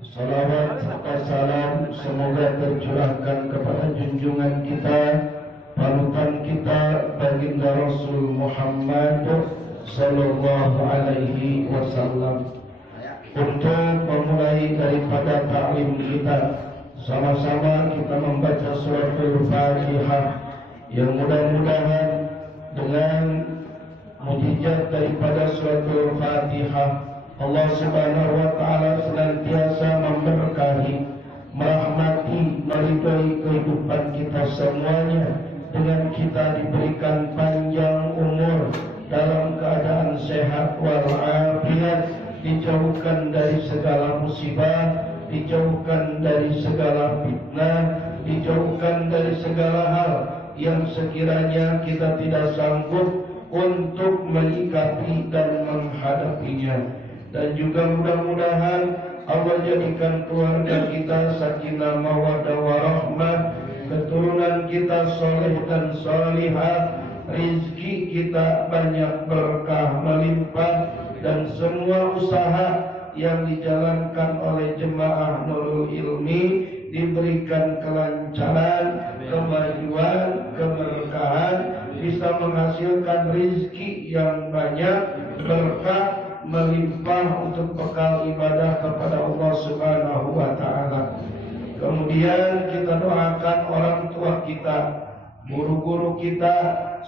Salawat serta salam semoga tercurahkan kepada junjungan kita, panutan kita, baginda Rasul Muhammad sallallahu alaihi wasallam. Untuk memulai daripada ta'lim kita, sama-sama kita membaca suratul Fatihah yang mudah-mudahan dengan mujizat daripada suratul Fatihah Allah Subhanahu wa taala senantiasa memberkahi, merahmati, meridai kehidupan kita semuanya dengan kita diberikan panjang umur dalam keadaan sehat walafiat, dijauhkan dari segala musibah, dijauhkan dari segala fitnah, dijauhkan dari segala hal yang sekiranya kita tidak sanggup untuk menyikapi dan menghadapinya. Dan juga mudah-mudahan Allah jadikan keluarga kita sakinah mawaddah warahmah, keturunan kita soleh dan solihah, rizki kita banyak berkah melimpah, dan semua usaha yang dijalankan oleh jemaah Nurul Ilmi diberikan kelancaran, kemajuan, keberkahan, bisa menghasilkan rizki yang banyak, berkah melimpah untuk bekal ibadah kepada Allah Subhanahu wa taala. Kemudian kita doakan orang tua kita, guru-guru kita,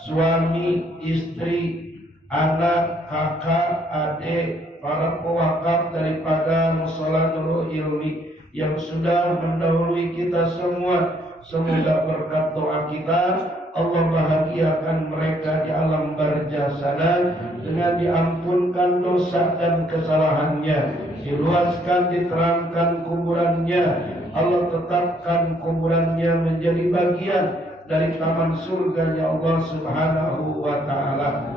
suami, istri, anak, kakak, adik, para pewakaf daripada Mushola Nurul Ilmi yang sudah mendahului kita semua. Semoga berkat doa kita Allah bahagiakan mereka di alam barzah sana dengan diampunkan dosa dan kesalahannya, diluaskan, diterangkan kuburannya, Allah tetapkan kuburannya menjadi bagian dari taman surganya Allah Subhanahu wa taala.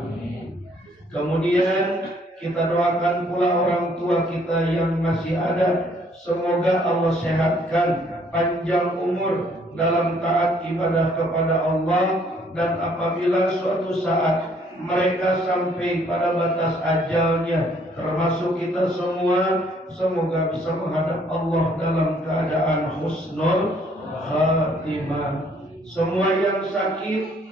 Kemudian kita doakan pula orang tua kita yang masih ada, semoga Allah sehatkan, panjang umur dalam taat ibadah kepada Allah, dan apabila suatu saat mereka sampai pada batas ajalnya, termasuk kita semua, semoga bisa menghadap Allah dalam keadaan husnul khatimah. Semua yang sakit,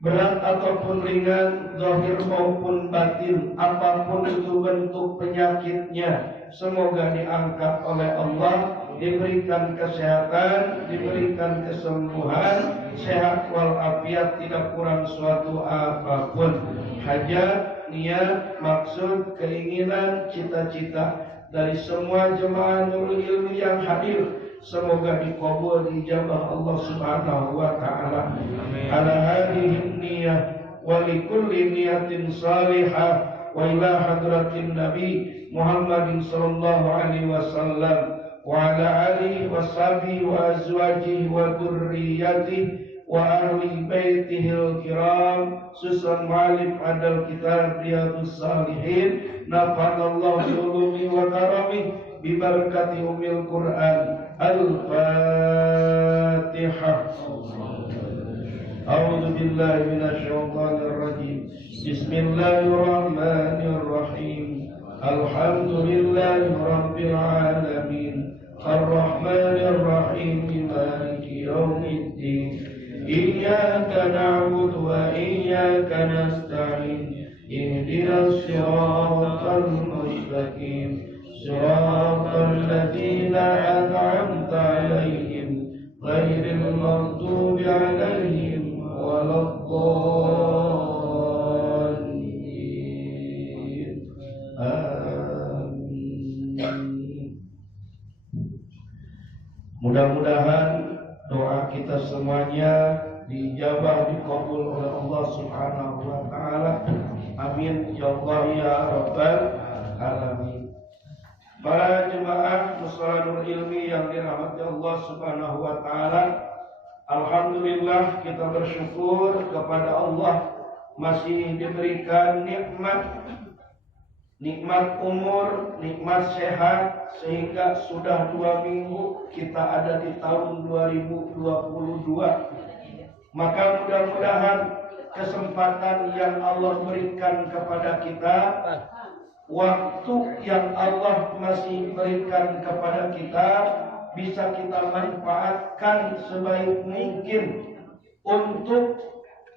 berat ataupun ringan, zahir maupun batin, apapun itu bentuk penyakitnya, semoga diangkat oleh Allah, diberikan kesehatan, diberikan kesembuhan, sehat walafiat, tidak kurang suatu apapun. Hajat, niat, maksud, keinginan, cita-cita dari semua jemaah Nurul Ilmi yang hadir, semoga dikabul, dijabah Allah Subhanahu wa taala. Ala hadhihi niyah wa likulli niyatin salihah wa ila hadratin Nabi Muhammadin sallallahu alaihi wasallam wa ala alihi wa sahbihi wa azwajihi wa dhurriyyatihi wa ahli baitihil kiram, susan ma'alif adal kitab Riyadus Salihin, nafa'allahu bi'ulumi wa karami bibarakati umil Qur'an. Al-Fatihah. A'udzu billahi minasy syaithanir rajim. Bismillahirrahmanirrahim. Alhamdulillahi rabbil alamin. Ar-Rahmanir Rahim. Maliki yaumiddin. Iyyaka na'budu wa iyyaka nasta'in. Ihdinas siratal mustaqim. Siratal ladzina an'amta 'alaihim ghairil maghdubi 'alaihim waladdallin. Amin. Mudah-mudahan doa kita semuanya dijabah, dikabul oleh Allah Subhanahu wa taala. Amin ya Allah ya rabbal alamin. Para jemaah Mushola Nurul Ilmi yang dirahmati Allah Subhanahu wa taala, alhamdulillah kita bersyukur kepada Allah masih diberikan nikmat umur, nikmat sehat, sehingga sudah 2 minggu kita ada di tahun 2022. Maka mudah-mudahan kesempatan yang Allah berikan kepada kita waktu yang Allah masih berikan kepada kita bisa kita manfaatkan sebaik mungkin untuk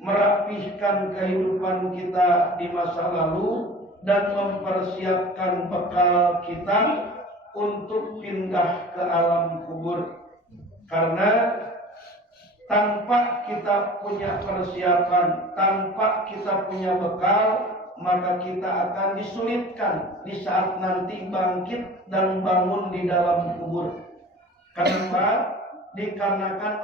merapihkan kehidupan kita di masa lalu dan mempersiapkan bekal kita untuk pindah ke alam kubur. Karena tanpa kita punya persiapan, tanpa kita punya bekal, maka kita akan disulitkan di saat nanti bangkit dan bangun di dalam kubur. Kenapa? Dikarenakan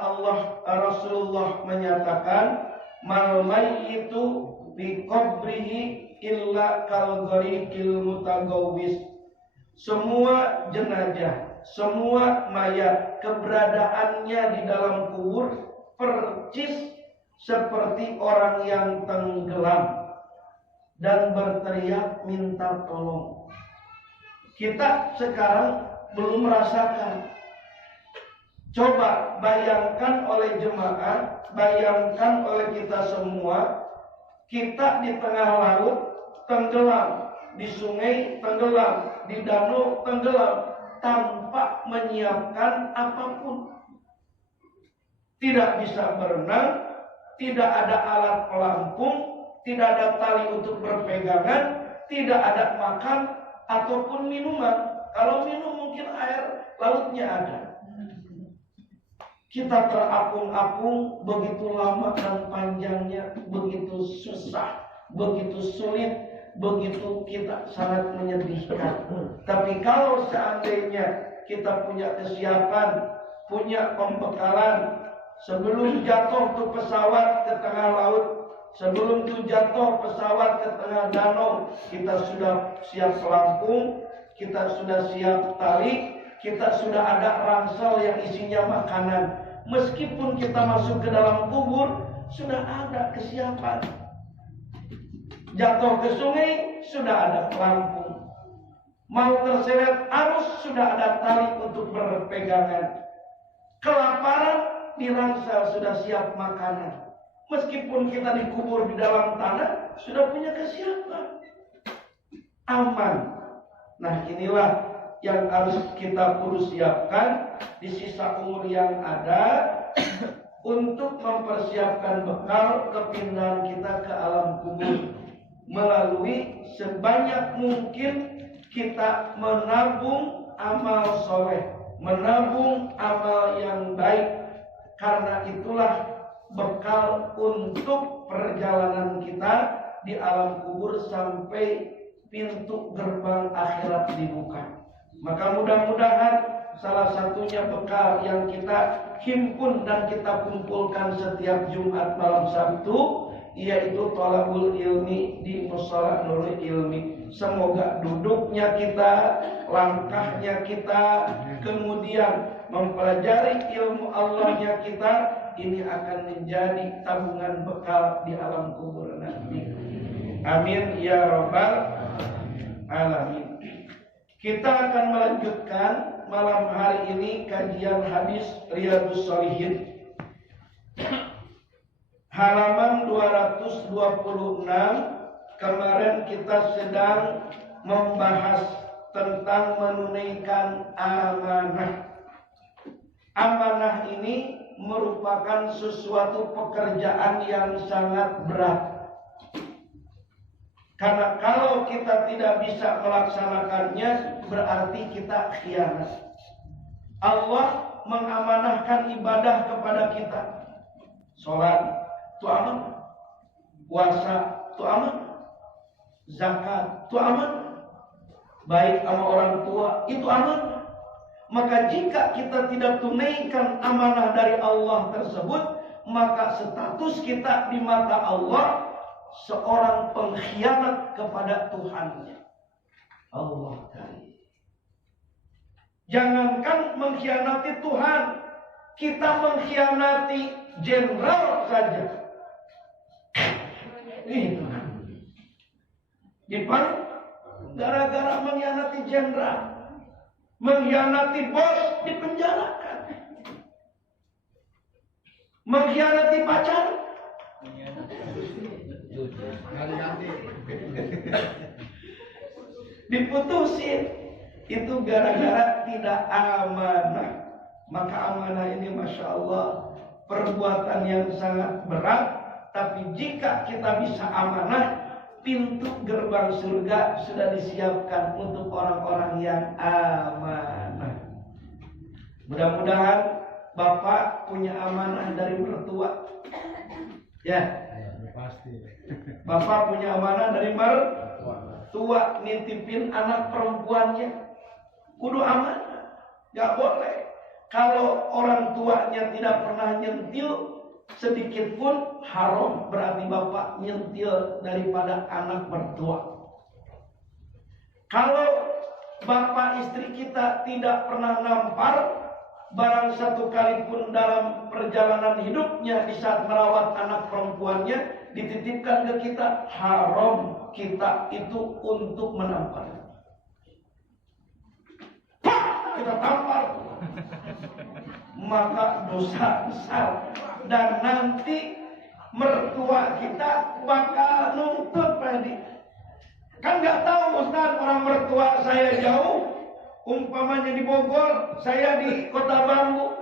Rasulullah menyatakan, mal mayyitu bi qabrihi illa kal gharikil mutagawwis. Semua jenazah, semua mayat, keberadaannya di dalam kubur percis seperti orang yang tenggelam dan berteriak minta tolong. Kita sekarang belum merasakan. Coba bayangkan oleh jemaah, bayangkan oleh kita semua, kita di tengah laut tenggelam, di sungai tenggelam, di danau tenggelam, tanpa menyiapkan apapun. Tidak bisa berenang, tidak ada alat pelampung, tidak ada tali untuk berpegangan, tidak ada makan ataupun minuman. Kalau minum mungkin air lautnya ada. Kita terapung-apung begitu lama dan panjangnya, begitu susah, begitu sulit, begitu kita sangat menyedihkan. Tapi kalau seandainya kita punya kesiapan, punya pembekalan, sebelum jatuh tuh pesawat ke tengah laut, sebelum tuh jatuh pesawat ke tengah danau, kita sudah siap pelampung, kita sudah siap tali, kita sudah ada ransel yang isinya makanan. Meskipun kita masuk ke dalam kubur, sudah ada kesiapan. Jatuh ke sungai, sudah ada pelampung. Mau terseret arus, sudah ada tali untuk berpegangan. Kelaparan, di ransel sudah siap makanan. Meskipun kita dikubur di dalam tanah, sudah punya kesiapan. Aman. Nah, inilah yang harus kita persiapkan di sisa umur yang ada untuk mempersiapkan bekal kepindahan kita ke alam kubur melalui sebanyak mungkin kita menabung amal soleh, menabung amal yang baik, karena itulah bekal untuk perjalanan kita di alam kubur sampai pintu gerbang akhirat dibuka. Maka mudah-mudahan salah satunya bekal yang kita himpun dan kita kumpulkan setiap Jumat malam Sabtu, yaitu thalabul ilmi di Mushola Nurul Ilmi. Semoga duduknya kita, langkahnya kita, kemudian mempelajari ilmu Allahnya kita, ini akan menjadi tabungan bekal di alam kubur nanti. Amin ya rabbal alamin. Kita akan melanjutkan malam hari ini kajian hadis Riyadhus Shalihin. Halaman 226. Kemarin kita sedang membahas tentang menunaikan amanah. Amanah ini merupakan sesuatu pekerjaan yang sangat berat. Karena kalau kita tidak bisa melaksanakannya, berarti kita khianat. Allah mengamanahkan ibadah kepada kita. Sholat itu amanah, puasa itu amanah, zakat itu amanah, baik sama orang tua itu amanah. Maka jika kita tidak tunaikan amanah dari Allah tersebut, maka status kita di mata Allah seorang pengkhianat kepada Tuhannya. Allah Ta'ala. Jangankan mengkhianati Tuhan, kita mengkhianati jenderal saja. Itu. Dipaling gara-gara mengkhianati jenderal, mengkhianati bos, dipenjarakan. Mengkhianati pacar, diputusin. Itu gara-gara tidak amanah. Maka amanah ini Masya Allah perbuatan yang sangat berat. Tapi jika kita bisa amanah, pintu gerbang surga sudah disiapkan untuk orang-orang yang amanah. Mudah-mudahan Bapak punya amanah dari mertua. Ya, pasti. Bapak punya amanah dari mertua, nitipin anak perempuannya. Kudu amanah. Gak boleh. Kalau orang tuanya tidak pernah nyentil sedikit pun, haram, berarti bapak nyentil daripada anak mertua. Kalau bapak istri kita tidak pernah nampar, barang satu kali pun dalam perjalanan hidupnya di saat merawat anak perempuannya dititipkan ke kita, haram kita itu untuk menampar. Kita tampar, maka dosa besar, dan nanti mertua kita bakal nuntut Pak. Kan nggak tahu Ustaz, orang mertua saya jauh, umpamanya di Bogor, saya di Kota Bambu.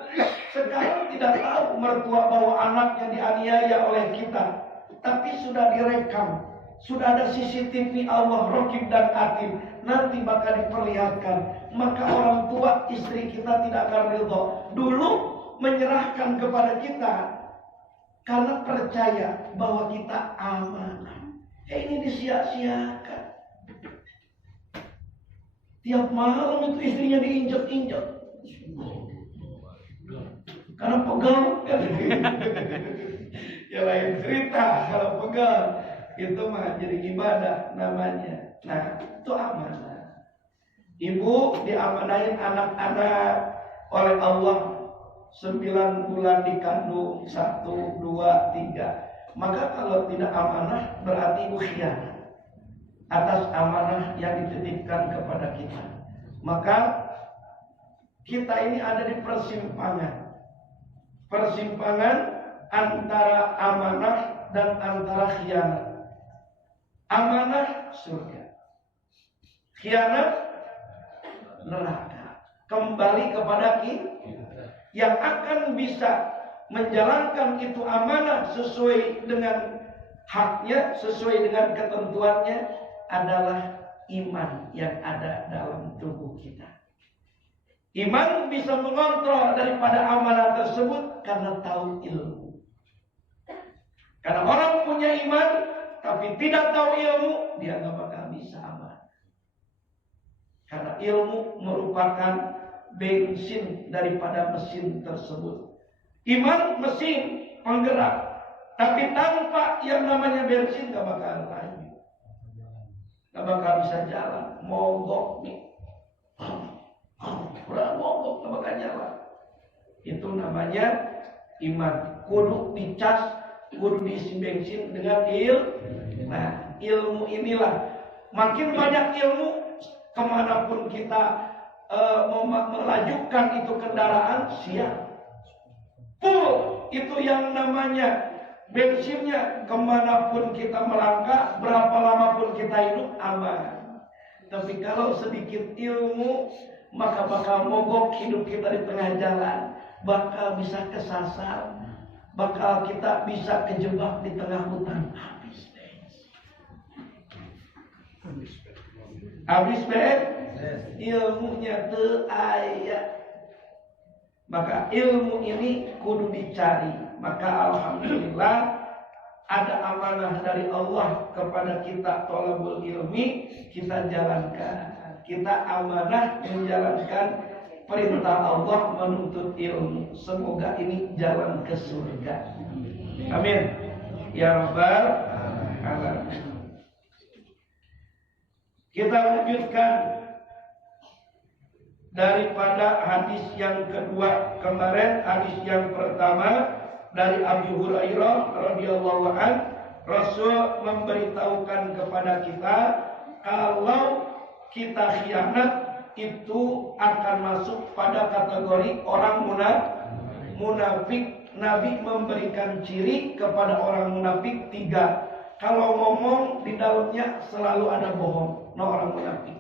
Sekarang tidak tahu mertua bawa anaknya dianiaya oleh kita, tapi sudah direkam, sudah ada CCTV Allah Raqib dan Atid, nanti bakal diperlihatkan. Maka orang tua istri kita tidak akan ridho. Dulu menyerahkan kepada kita karena percaya bahwa kita amanah. Ini disia-siakan. Tiap malam itu istrinya diinjak-injak karena pegal kan? Ya lain cerita. Kalau pegal itu mah jadi ibadah namanya. Nah, itu amanah. Ibu diamanahin anak-anak oleh Allah 9 bulan dikandung, 1, 2, 3. Maka kalau tidak amanah berarti ibu khianat atas amanah yang dititipkan kepada kita. Maka kita ini ada di persimpangan. Persimpangan antara amanah dan antara khianat. Amanah surga, khianat neraka. Kembali kepada kita. Yang akan bisa menjalankan itu amanah sesuai dengan haknya, sesuai dengan ketentuannya adalah iman yang ada dalam tubuh kita. Iman bisa mengontrol daripada amanah tersebut karena tahu ilmu. Karena orang punya iman tapi tidak tahu ilmu, dia gak bakal bisa amanah. Karena ilmu merupakan bensin daripada mesin tersebut. Iman mesin penggerak, tapi tanpa yang namanya bensin gak bakal laju, gak bakal bisa jalan. Mogok nih, mogok gak bakal jalan. Itu namanya iman. Kudu dicas, kudu diisi bensin dengan ilmu. Nah, ilmu inilah, makin banyak ilmu, kemanapun kita melajukan itu kendaraan, siap full. Itu yang namanya bensinnya. Kemanapun kita melangkah, berapa lama pun kita hidup, aman. Tapi kalau sedikit ilmu, maka bakal mogok hidup kita di tengah jalan, bakal bisa kesasar, bakal kita bisa kejebak di tengah hutan. Habis ilmunya teu aya. Maka ilmu ini kudu dicari. Maka alhamdulillah ada amanah dari Allah kepada kita, thalabul ilmi, kita jalankan. Kita amanah menjalankan perintah Allah menuntut ilmu. Semoga ini jalan ke surga. Amin ya rabbal alamin. Kita lanjutkan daripada hadis yang kedua kemarin. Hadis yang pertama dari Abu Hurairah radhiyallahu an, Rasul memberitahukan kepada kita kalau kita khianat itu akan masuk pada kategori orang munafik. Nabi memberikan ciri kepada orang munafik 3. Kalau ngomong di dalamnya selalu ada bohong. Nah, orang munafik.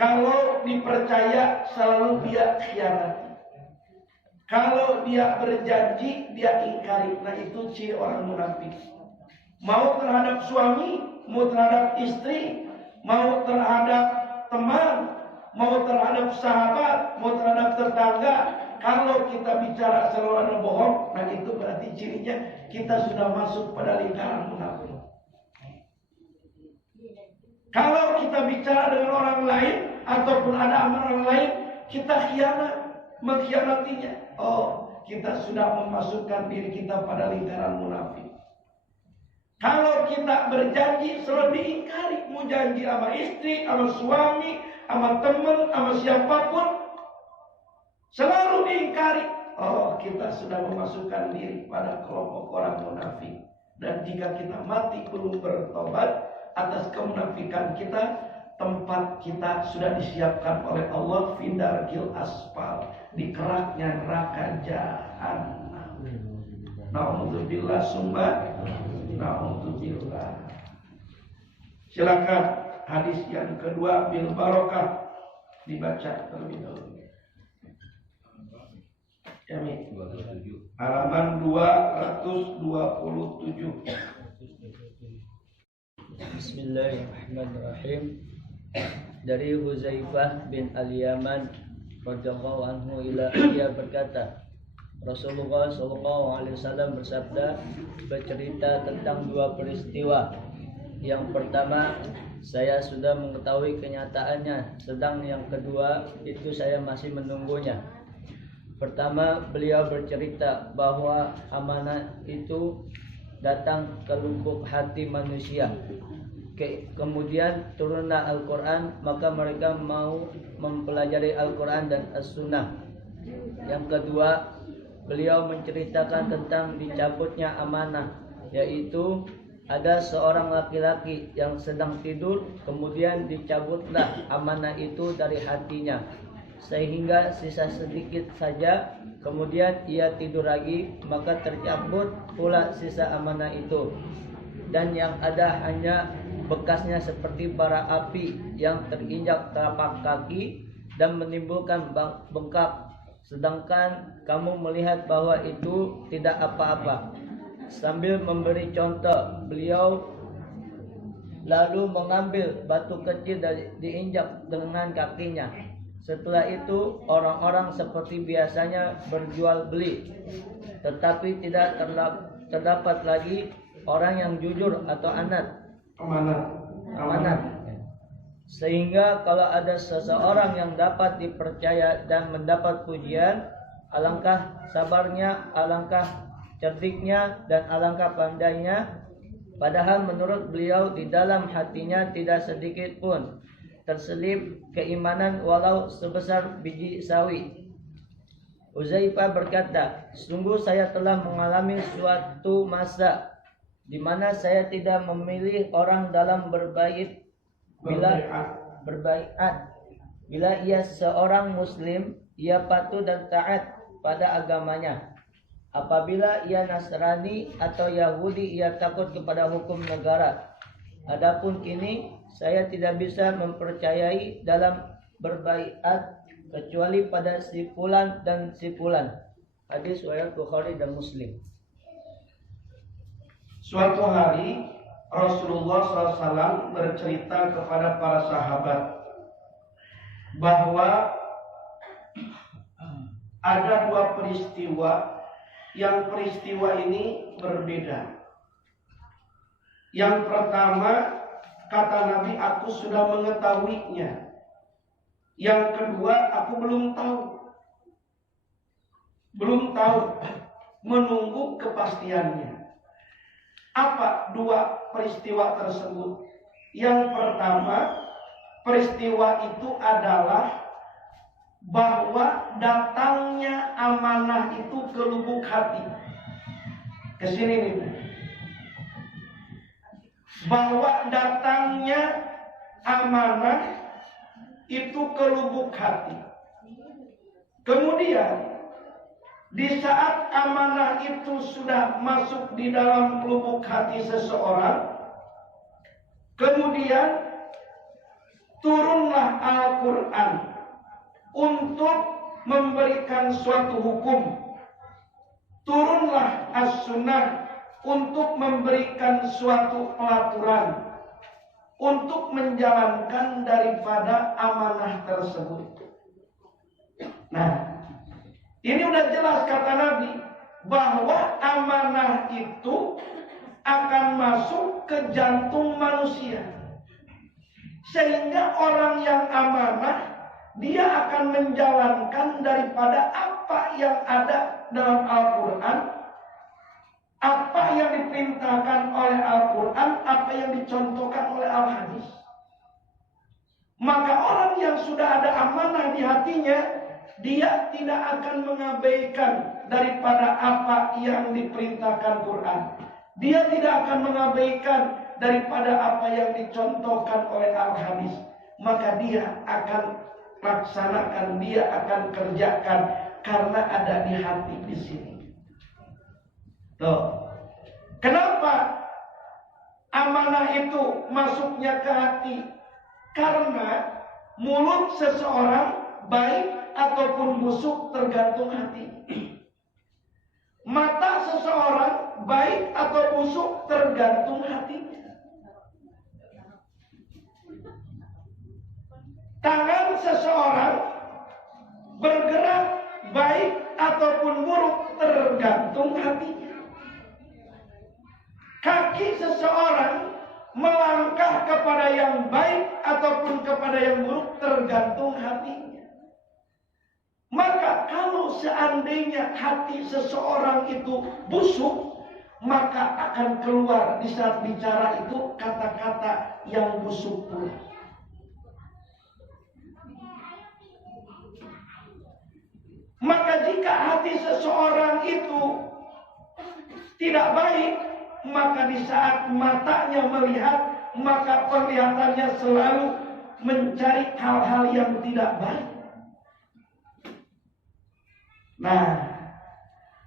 Kalau dipercaya selalu dia khianati. Kalau dia berjanji dia ingkari. Nah itu ciri orang munafik. Mau terhadap suami, mau terhadap istri, mau terhadap teman, mau terhadap sahabat, mau terhadap tetangga. Kalau kita bicara selalu ada bohong, nah itu berarti cirinya kita sudah masuk pada lingkaran munafik. Kalau kita bicara dengan orang lain ataupun ada amalan orang lain, kita mengkhianatinya. Oh, kita sudah memasukkan diri kita pada lingkaran munafik. Kalau kita berjanji selalu diingkari, mau janji sama istri, sama suami, sama teman, sama siapapun, selalu diingkari. Oh, kita sudah memasukkan diri pada kelompok orang munafik. Dan jika kita mati belum bertobat atas kemunafikan kita, tempat kita sudah disiapkan oleh Allah findarkil asfal, di keraknya neraka jahanam. Na'udzubillah summa na'udzubillah. Silakan hadis yang kedua bil barokah dibaca terlebih dahulu. Kami halaman 227. Bismillahirrahmanirrahim. Dari Huzaifah bin Al-Yaman radhiyallahu anhu ia berkata, Rasulullah SAW bersabda, bercerita tentang dua peristiwa. Yang pertama, saya sudah mengetahui kenyataannya, sedang yang kedua itu saya masih menunggunya. Pertama, beliau bercerita bahwa amanah itu datang ke lubuk hati manusia. Kemudian turunlah Al-Quran, maka mereka mau mempelajari Al-Quran dan As-Sunnah. Yang kedua, beliau menceritakan tentang dicabutnya amanah, yaitu ada seorang laki-laki yang sedang tidur, kemudian dicabutlah amanah itu dari hatinya, sehingga sisa sedikit saja, kemudian ia tidur lagi, maka tercabut pula sisa amanah itu, dan yang ada hanya bekasnya seperti bara api yang terinjak telapak kaki dan menimbulkan bengkak, sedangkan kamu melihat bahwa itu tidak apa-apa. Sambil memberi contoh, beliau lalu mengambil batu kecil dan diinjak dengan kakinya. Setelah itu orang-orang seperti biasanya berjual beli, tetapi tidak terdapat lagi orang yang jujur atau amanat. Sehingga kalau ada seseorang yang dapat dipercaya dan mendapat pujian, alangkah sabarnya, alangkah cerdiknya, dan alangkah pandainya. Padahal menurut beliau di dalam hatinya tidak sedikit pun terselip keimanan walau sebesar biji sawi. Uzaifah berkata, sungguh saya telah mengalami suatu masa di mana saya tidak memilih orang dalam berbaiat bila ia seorang muslim, ia patuh dan taat pada agamanya. Apabila ia Nasrani atau Yahudi, ia takut kepada hukum negara. Adapun kini saya tidak bisa mempercayai dalam berbaiat kecuali pada si fulan dan si fulan. Hadis riwayat Bukhari dan Muslim. Suatu hari Rasulullah SAW bercerita kepada para sahabat bahwa ada dua peristiwa, yang peristiwa ini berbeda. Yang pertama, kata Nabi, aku sudah mengetahuinya. Yang kedua, aku belum tahu, menunggu kepastiannya. Apa dua peristiwa tersebut? Yang pertama, peristiwa itu adalah bahwa datangnya amanah itu ke lubuk hati. Ke sini nih. Bahwa datangnya amanah itu ke lubuk hati. Kemudian di saat amanah itu sudah masuk di dalam lubuk hati seseorang, kemudian turunlah Al-Quran untuk memberikan suatu hukum. Turunlah As-Sunnah untuk memberikan suatu pelaturan, untuk menjalankan daripada amanah tersebut. Nah, ini udah jelas kata Nabi bahwa amanah itu akan masuk ke jantung manusia. Sehingga orang yang amanah, dia akan menjalankan daripada apa yang ada dalam Al-Quran, apa yang diperintahkan oleh Al-Quran, apa yang dicontohkan oleh Al-Hadis. Maka orang yang sudah ada amanah di hatinya, dia tidak akan mengabaikan daripada apa yang diperintahkan Quran. Dia tidak akan mengabaikan daripada apa yang dicontohkan oleh Al-Hadis. Maka dia akan laksanakan, dia akan kerjakan karena ada di hati di sini. Tuh. Kenapa amanah itu masuknya ke hati? Karena mulut seseorang baik ataupun busuk tergantung hati. Mata seseorang baik atau busuk tergantung hatinya. Tangan seseorang bergerak baik ataupun buruk tergantung hatinya. Kaki seseorang melangkah kepada yang baik ataupun kepada yang buruk tergantung hatinya. Maka kalau seandainya hati seseorang itu busuk, maka akan keluar di saat bicara itu kata-kata yang busuk pula. Maka jika hati seseorang itu tidak baik, maka di saat matanya melihat, maka penglihatannya selalu mencari hal-hal yang tidak baik. Nah,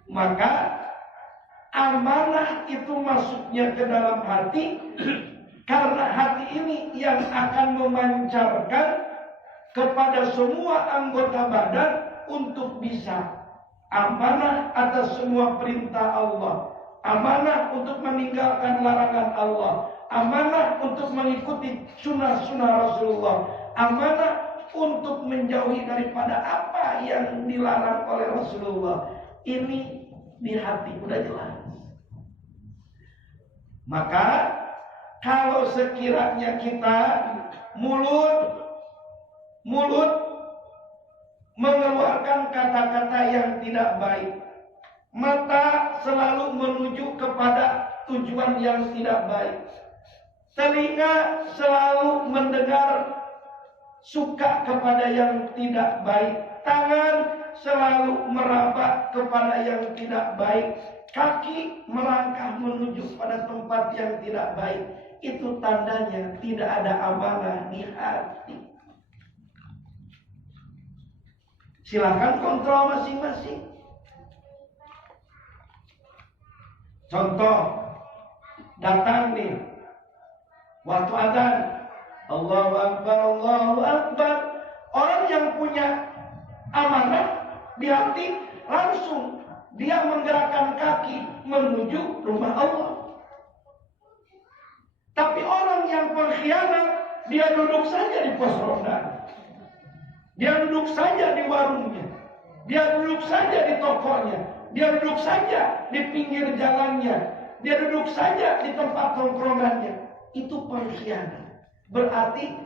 maka amanah itu masuknya ke dalam hati karena hati ini yang akan memancarkan kepada semua anggota badan untuk bisa amanah atas semua perintah Allah, amanah untuk meninggalkan larangan Allah, amanah untuk mengikuti sunnah-sunnah Rasulullah, amanah untuk menjauhi daripada apa yang dilarang oleh Rasulullah. Ini di hati udah jelas. Maka kalau sekiranya kita mulut mengeluarkan kata-kata yang tidak baik, mata selalu menuju kepada tujuan yang tidak baik, telinga selalu mendengar suka kepada yang tidak baik, tangan selalu meraba kepada yang tidak baik, kaki melangkah menuju pada tempat yang tidak baik, itu tandanya tidak ada amanah di hati. Silakan kontrol masing-masing. Contoh, datang nih waktu adzan, Allahu Akbar, Allahu Akbar. Orang yang punya amanah di hati, langsung dia menggerakkan kaki menuju rumah Allah. Tapi orang yang pengkhianat, dia duduk saja di pos ronda, dia duduk saja di warungnya, dia duduk saja di tokonya, dia duduk saja di pinggir jalannya, dia duduk saja di tempat tongkrongannya. Itu pengkhianat. Berarti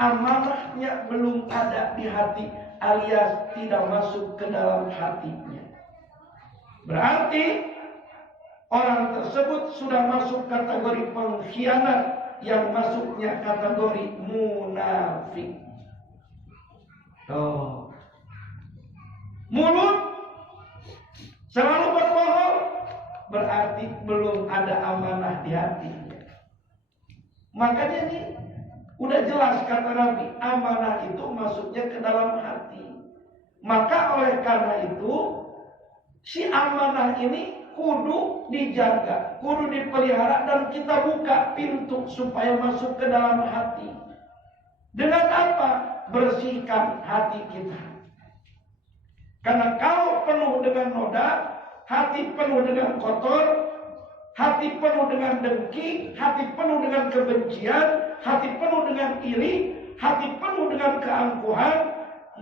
amanahnya belum ada di hati, alias tidak masuk ke dalam hatinya. Berarti orang tersebut sudah masuk kategori pengkhianat, yang masuknya kategori munafik. Oh. Mulut selalu berbohong, berarti belum ada amanah di hatinya. Makanya nih udah jelas kata Nabi, amanah itu masuknya ke dalam hati. Maka oleh karena itu si amanah ini kudu dijaga, kudu dipelihara, dan kita buka pintu supaya masuk ke dalam hati. Dengan apa? Bersihkan hati kita. Karena kalau penuh dengan noda, hati penuh dengan kotor, hati penuh dengan dengki, hati penuh dengan kebencian, hati penuh dengan iri, hati penuh dengan keangkuhan,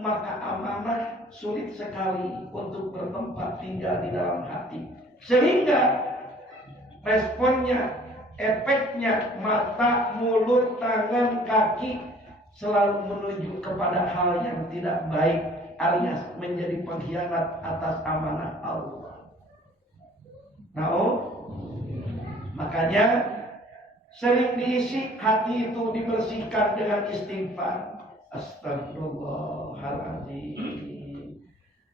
maka amanah sulit sekali untuk bertempat tinggal di dalam hati. Sehingga responnya, efeknya, mata, mulut, tangan, kaki selalu menuju kepada hal yang tidak baik, alias menjadi pengkhianat atas amanah Allah. Makanya sering diisi hati itu, dibersihkan dengan istighfar. Astagfirullahaladzim.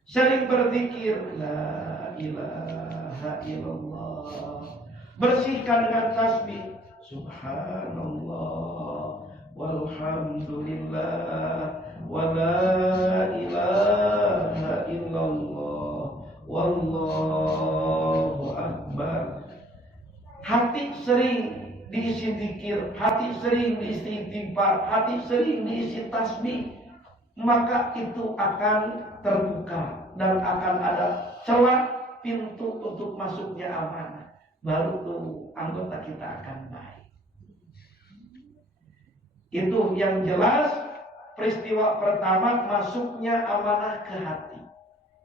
Sering berzikir la ilaha illallah. Bersihkan dengan tasbih subhanallah walhamdulillah wala ilaha illallah wallahu akbar. Hati sering diisi zikir, hati sering diisi istighfar, hati sering diisi tasbih, maka itu akan terbuka dan akan ada celah pintu untuk masuknya amanah. Baru tuh anggota kita akan baik. Itu yang jelas peristiwa pertama, masuknya amanah ke hati.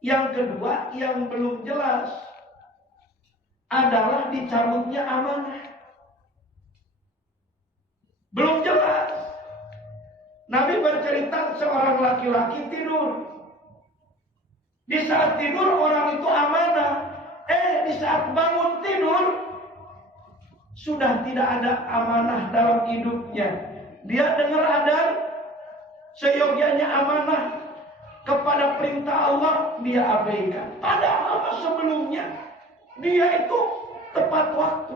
Yang kedua yang belum jelas adalah dicabutnya amanah. Belum jelas. Nabi bercerita seorang laki-laki tidur. Di saat tidur orang itu amanah. Di saat bangun tidur sudah tidak ada amanah dalam hidupnya. Dia dengar adzan, seyogianya amanah kepada perintah Allah dia abaikan. Padahal sebelumnya dia itu tepat waktu.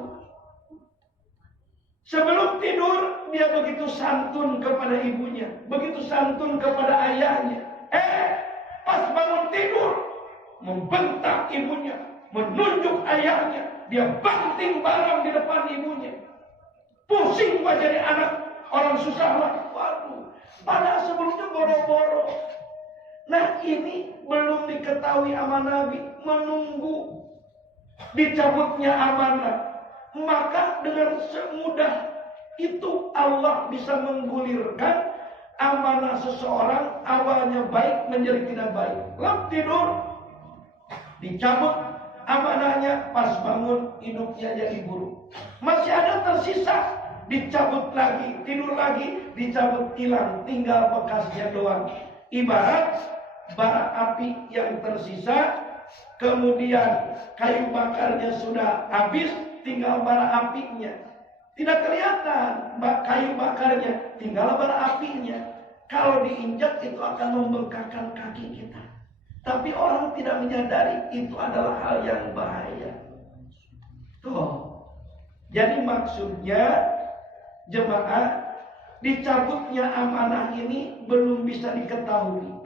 Sebelum tidur dia begitu santun kepada ibunya, begitu santun kepada ayahnya. Pas bangun tidur membentak ibunya, menunjuk ayahnya, dia banting barang di depan ibunya. Pusing gua jadi anak orang susah lah. Waduh, padahal sebelumnya boro-boro. Nah ini belum diketahui sama Nabi, menunggu dicabutnya amanah. Maka dengan semudah itu Allah bisa menggulirkan amanah seseorang, awalnya baik menjadi tidak baik. Lap tidur dicabut amanahnya, pas bangun hidupnya jadi buruk. Masih ada tersisa, dicabut lagi, tidur lagi, dicabut, hilang, tinggal bekasnya doang. Ibarat bara api yang tersisa, kemudian kayu bakarnya sudah habis, tinggal bara apinya. Tidak kelihatan kayu bakarnya, tinggal bara apinya. Kalau diinjak itu akan membengkakkan kaki kita. Tapi orang tidak menyadari itu adalah hal yang bahaya. Jadi maksudnya jemaah, dicabutnya amanah ini belum bisa diketahui.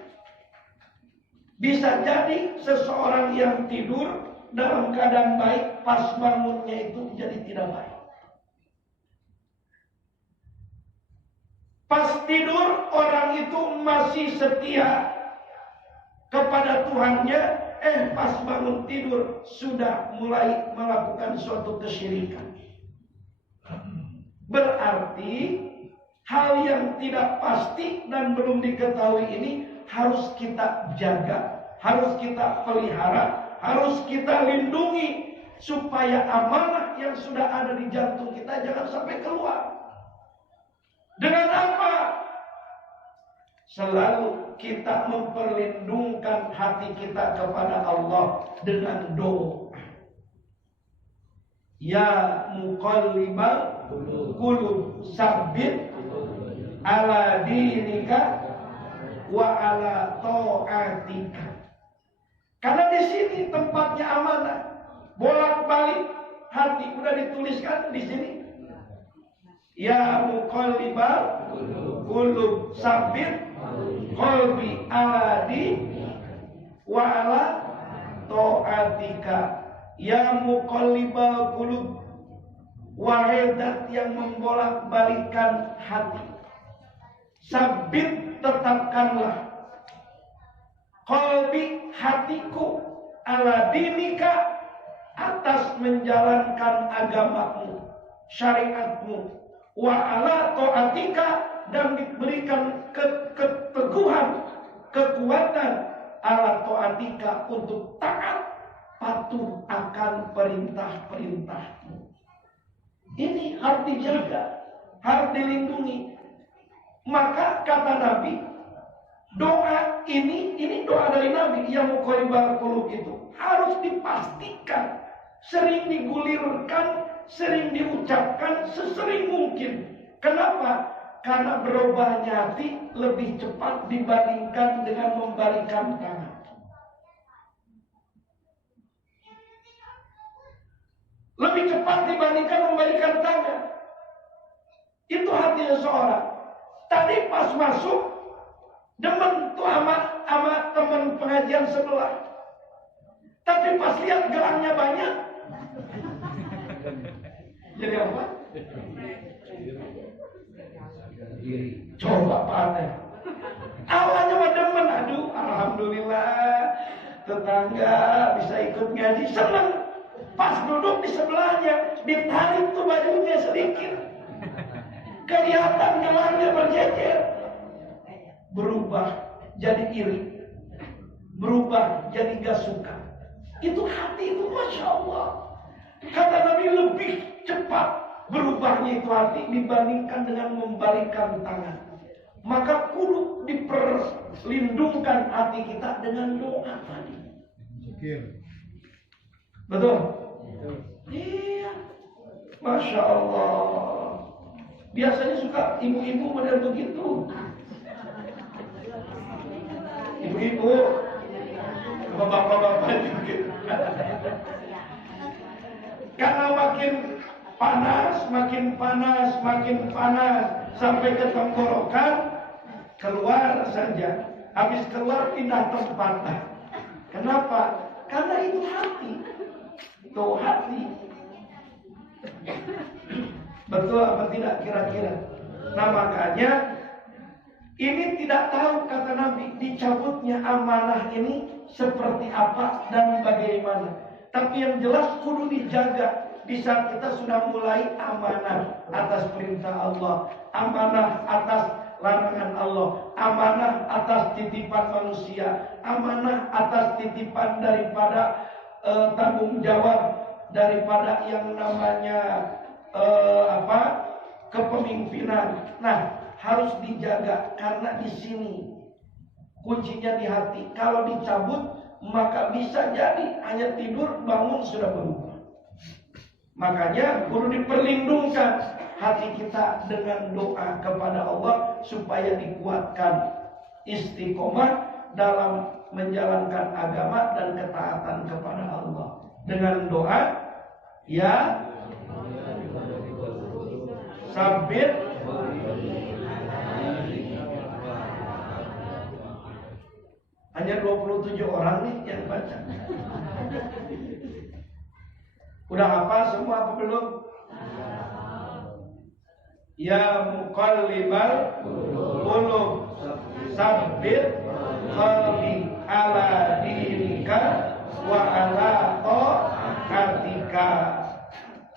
Bisa jadi seseorang yang tidur dalam keadaan baik, pas bangunnya itu jadi tidak baik. Pas tidur orang itu masih setia kepada Tuhannya, pas bangun tidur sudah mulai melakukan suatu kesyirikan. Berarti hal yang tidak pasti dan belum diketahui ini harus kita jaga, harus kita pelihara, harus kita lindungi supaya amanah yang sudah ada di jantung kita jangan sampai keluar. Dengan apa? Selalu kita memperlindungkan hati kita kepada Allah dengan doa. Ya muqallibal qulub sabbit ala dinika wa ala ta'atika. Karena di sini tempatnya amanah. Bolak-balik hati udah dituliskan di sini. Ya muqallibal qulub sabbit qalbi ala di wa ala ta'atika. Ya muqallibal qulub, wahai zat yang membolak-balikan hati. Sabit, tetapkanlah qalbi, hatiku, ala dinika, atas menjalankan agamamu, syariatmu, wa ala ta'atika, dan diberikan keteguhan, kekuatan, ala ta'atika, untuk taat, patuh akan perintah-perintahmu. Ini harus dijaga, harus dilindungi. Maka kata Nabi, doa ini doa dari Nabi yang muqallibal qulub itu harus dipastikan, sering digulirkan, sering diucapkan sesering mungkin. Kenapa? Karena berubahnya hati lebih cepat dibandingkan dengan membalikan tangan. Lebih cepat dibandingkan membalikan tangan. Itu hati seseorang. Tadi pas masuk, demen tuh sama teman pengajian sebelah. Tapi pas lihat gelangnya banyak, jadi apa? Coba panen. Awalnya mah demen, aduh, alhamdulillah, tetangga bisa ikut ngaji, seneng. Pas duduk di sebelahnya, ditarik tuh bajunya sedikit, kelihatan gelangnya berjejer. Berubah jadi iri, berubah jadi gak suka. Itu hati itu, Masya Allah. Kata Nabi, lebih cepat berubahnya itu hati dibandingkan dengan membalikkan tangan. Maka kudu diperlindungkan hati kita dengan doa tadi. Betul? Iya, Masya Allah. Biasanya suka ibu-ibu model begitu. Ibu-ibu, bapak-bapak juga. Karena makin panas, sampai ke tenggorokan, keluar saja. Habis keluar pindah tempat. Kenapa? Karena itu hati. Itu hati. Betul apa tidak kira-kira? Nah makanya ini tidak tahu, kata Nabi, dicabutnya amanah ini seperti apa dan bagaimana. Tapi yang jelas kudu dijaga. Di saat kita sudah mulai amanah atas perintah Allah, amanah atas larangan Allah, amanah atas titipan manusia, amanah atas titipan daripada tanggung jawab daripada yang namanya kepemimpinan. Nah, harus dijaga karena di sini kuncinya di hati. Kalau dicabut, maka bisa jadi hanya tidur bangun sudah berubah. Makanya perlu diperlindungkan hati kita dengan doa kepada Allah supaya dikuatkan istiqomah dalam menjalankan agama dan ketaatan kepada Allah. Dengan doa, ya sabit hanya 27 orang nih yang baca. Udah hafal semua apa belum? Ya muqallibal qulub, sabbit qalbi ala dinika wa ala ta'atika.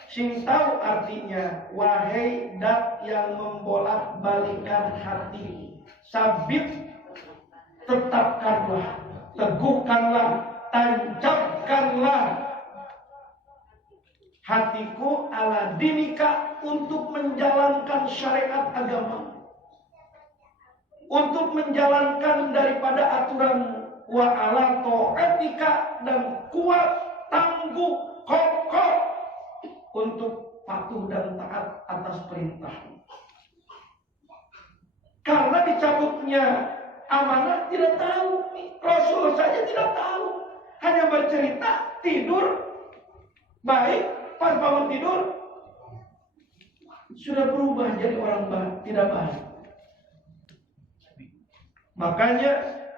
Sing tahu artinya, wahai dat yang membolak-balikan hati, sabit, tetapkanlah, teguhkanlah, tancapkanlah hatiku ala dinika untuk menjalankan syariat agama, untuk menjalankan daripada aturan wa ala ta'atika, dan kuat, tangguh, kokoh untuk patuh dan taat atas perintah. Karena dicabutnya amanah tidak tahu, Rasul saja tidak tahu, hanya bercerita tidur baik. Pas bangun tidur sudah berubah jadi orang tidak baik. Makanya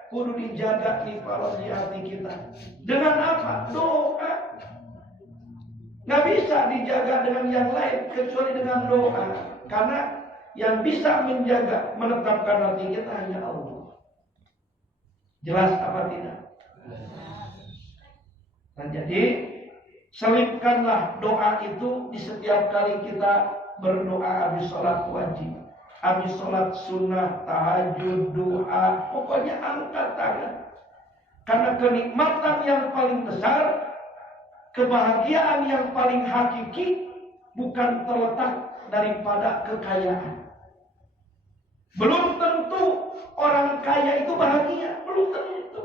kudu dijaga nih kalau di hati kita. Dengan apa? Doa. Nggak bisa dijaga dengan yang lain kecuali dengan doa. Karena Yang bisa menjaga, menetapkan hati kita hanya Allah. Jelas apa tidak? Nah, jadi selipkanlah doa itu di setiap kali kita berdoa habis sholat wajib, habis sholat sunnah, tahajud, doa, pokoknya angkat tangan. Karena kenikmatan yang paling besar, kebahagiaan yang paling hakiki bukan terletak daripada kekayaan. Belum tentu orang kaya itu bahagia, belum tentu.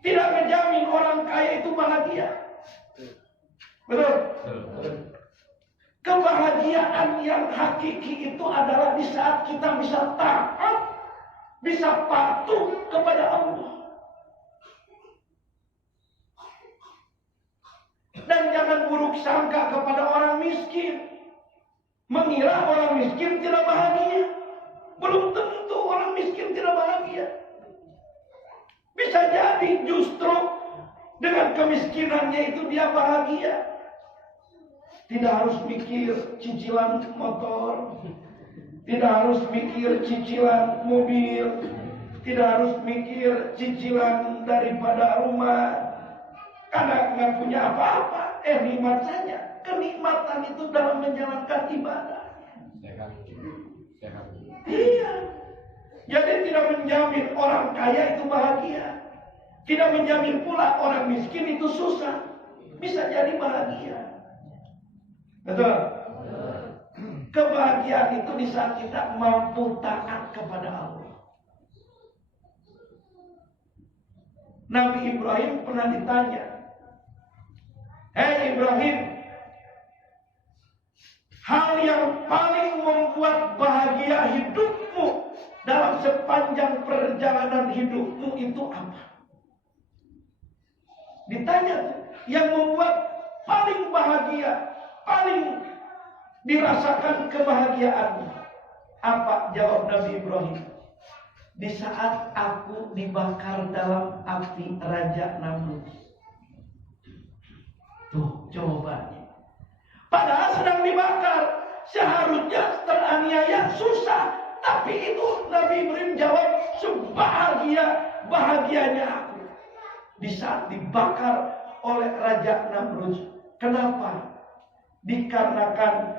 Tidak menjamin orang kaya itu bahagia. Betul? Kebahagiaan yang hakiki itu adalah di saat kita bisa taat, bisa patuh kepada Allah. Dan jangan buruk sangka kepada orang miskin. Mengira orang miskin tidak bahagia. Belum tentu orang miskin tidak bahagia. Bisa jadi justru dengan kemiskinannya itu dia bahagia. Tidak harus mikir cicilan motor, tidak harus mikir cicilan mobil, tidak harus mikir cicilan daripada rumah. Karena nggak punya apa-apa, nikmat saja. Kenikmatan itu dalam menjalankan ibadah. Iya. Jadi tidak menjamin orang kaya itu bahagia. Tidak menjamin pula orang miskin itu susah. Bisa jadi bahagia. Betul? Kebahagiaan itu di saat kita mampu taat kepada Allah. Nabi Ibrahim pernah ditanya, "Hei Ibrahim, hal yang paling membuat bahagia hidupmu dalam sepanjang perjalanan hidupmu itu apa?" Ditanya, yang membuat paling bahagia, paling dirasakan kebahagiaanmu. Apa jawab Nabi Ibrahim? Di saat aku dibakar dalam api Raja Namrud. Tuh, coba. Padahal sedang dibakar. Seharusnya teraniaya, susah. Tapi itu Nabi Ibrahim jawab, bahagianya aku. Di saat dibakar oleh Raja Namrud. Kenapa? Dikarenakan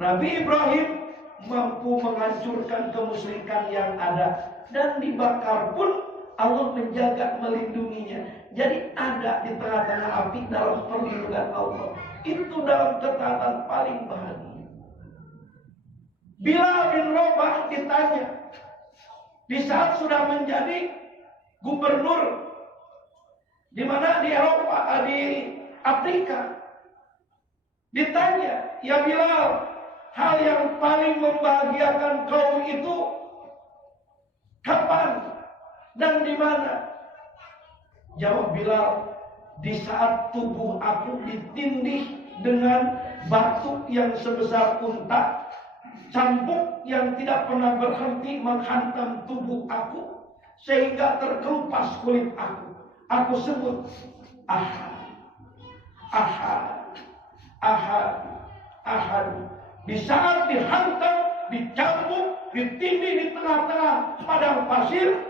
Nabi Ibrahim mampu menghancurkan kemusyrikan yang ada. Dan dibakar pun Allah menjaga, melindunginya. Jadi ada di tengah-tengah api dalam perlindungan Allah. Itu dalam ketaatan paling bahagia. Bilal bin Rabah ditanya, di saat sudah menjadi gubernur di mana di Eropa, di Afrika, ditanya, "Ya Bilal, hal yang paling membahagiakan kau itu kapan dan di mana?" Jawab Bilal, "Di saat tubuh aku ditindih dengan batu yang sebesar unta, cambuk yang tidak pernah berhenti menghantam tubuh aku, sehingga terkelupas kulit aku. Aku sebut Ahad, Ahad, Ahad, Ahad. Di saat dihantam, dicambuk, ditindih di tengah-tengah padang pasir,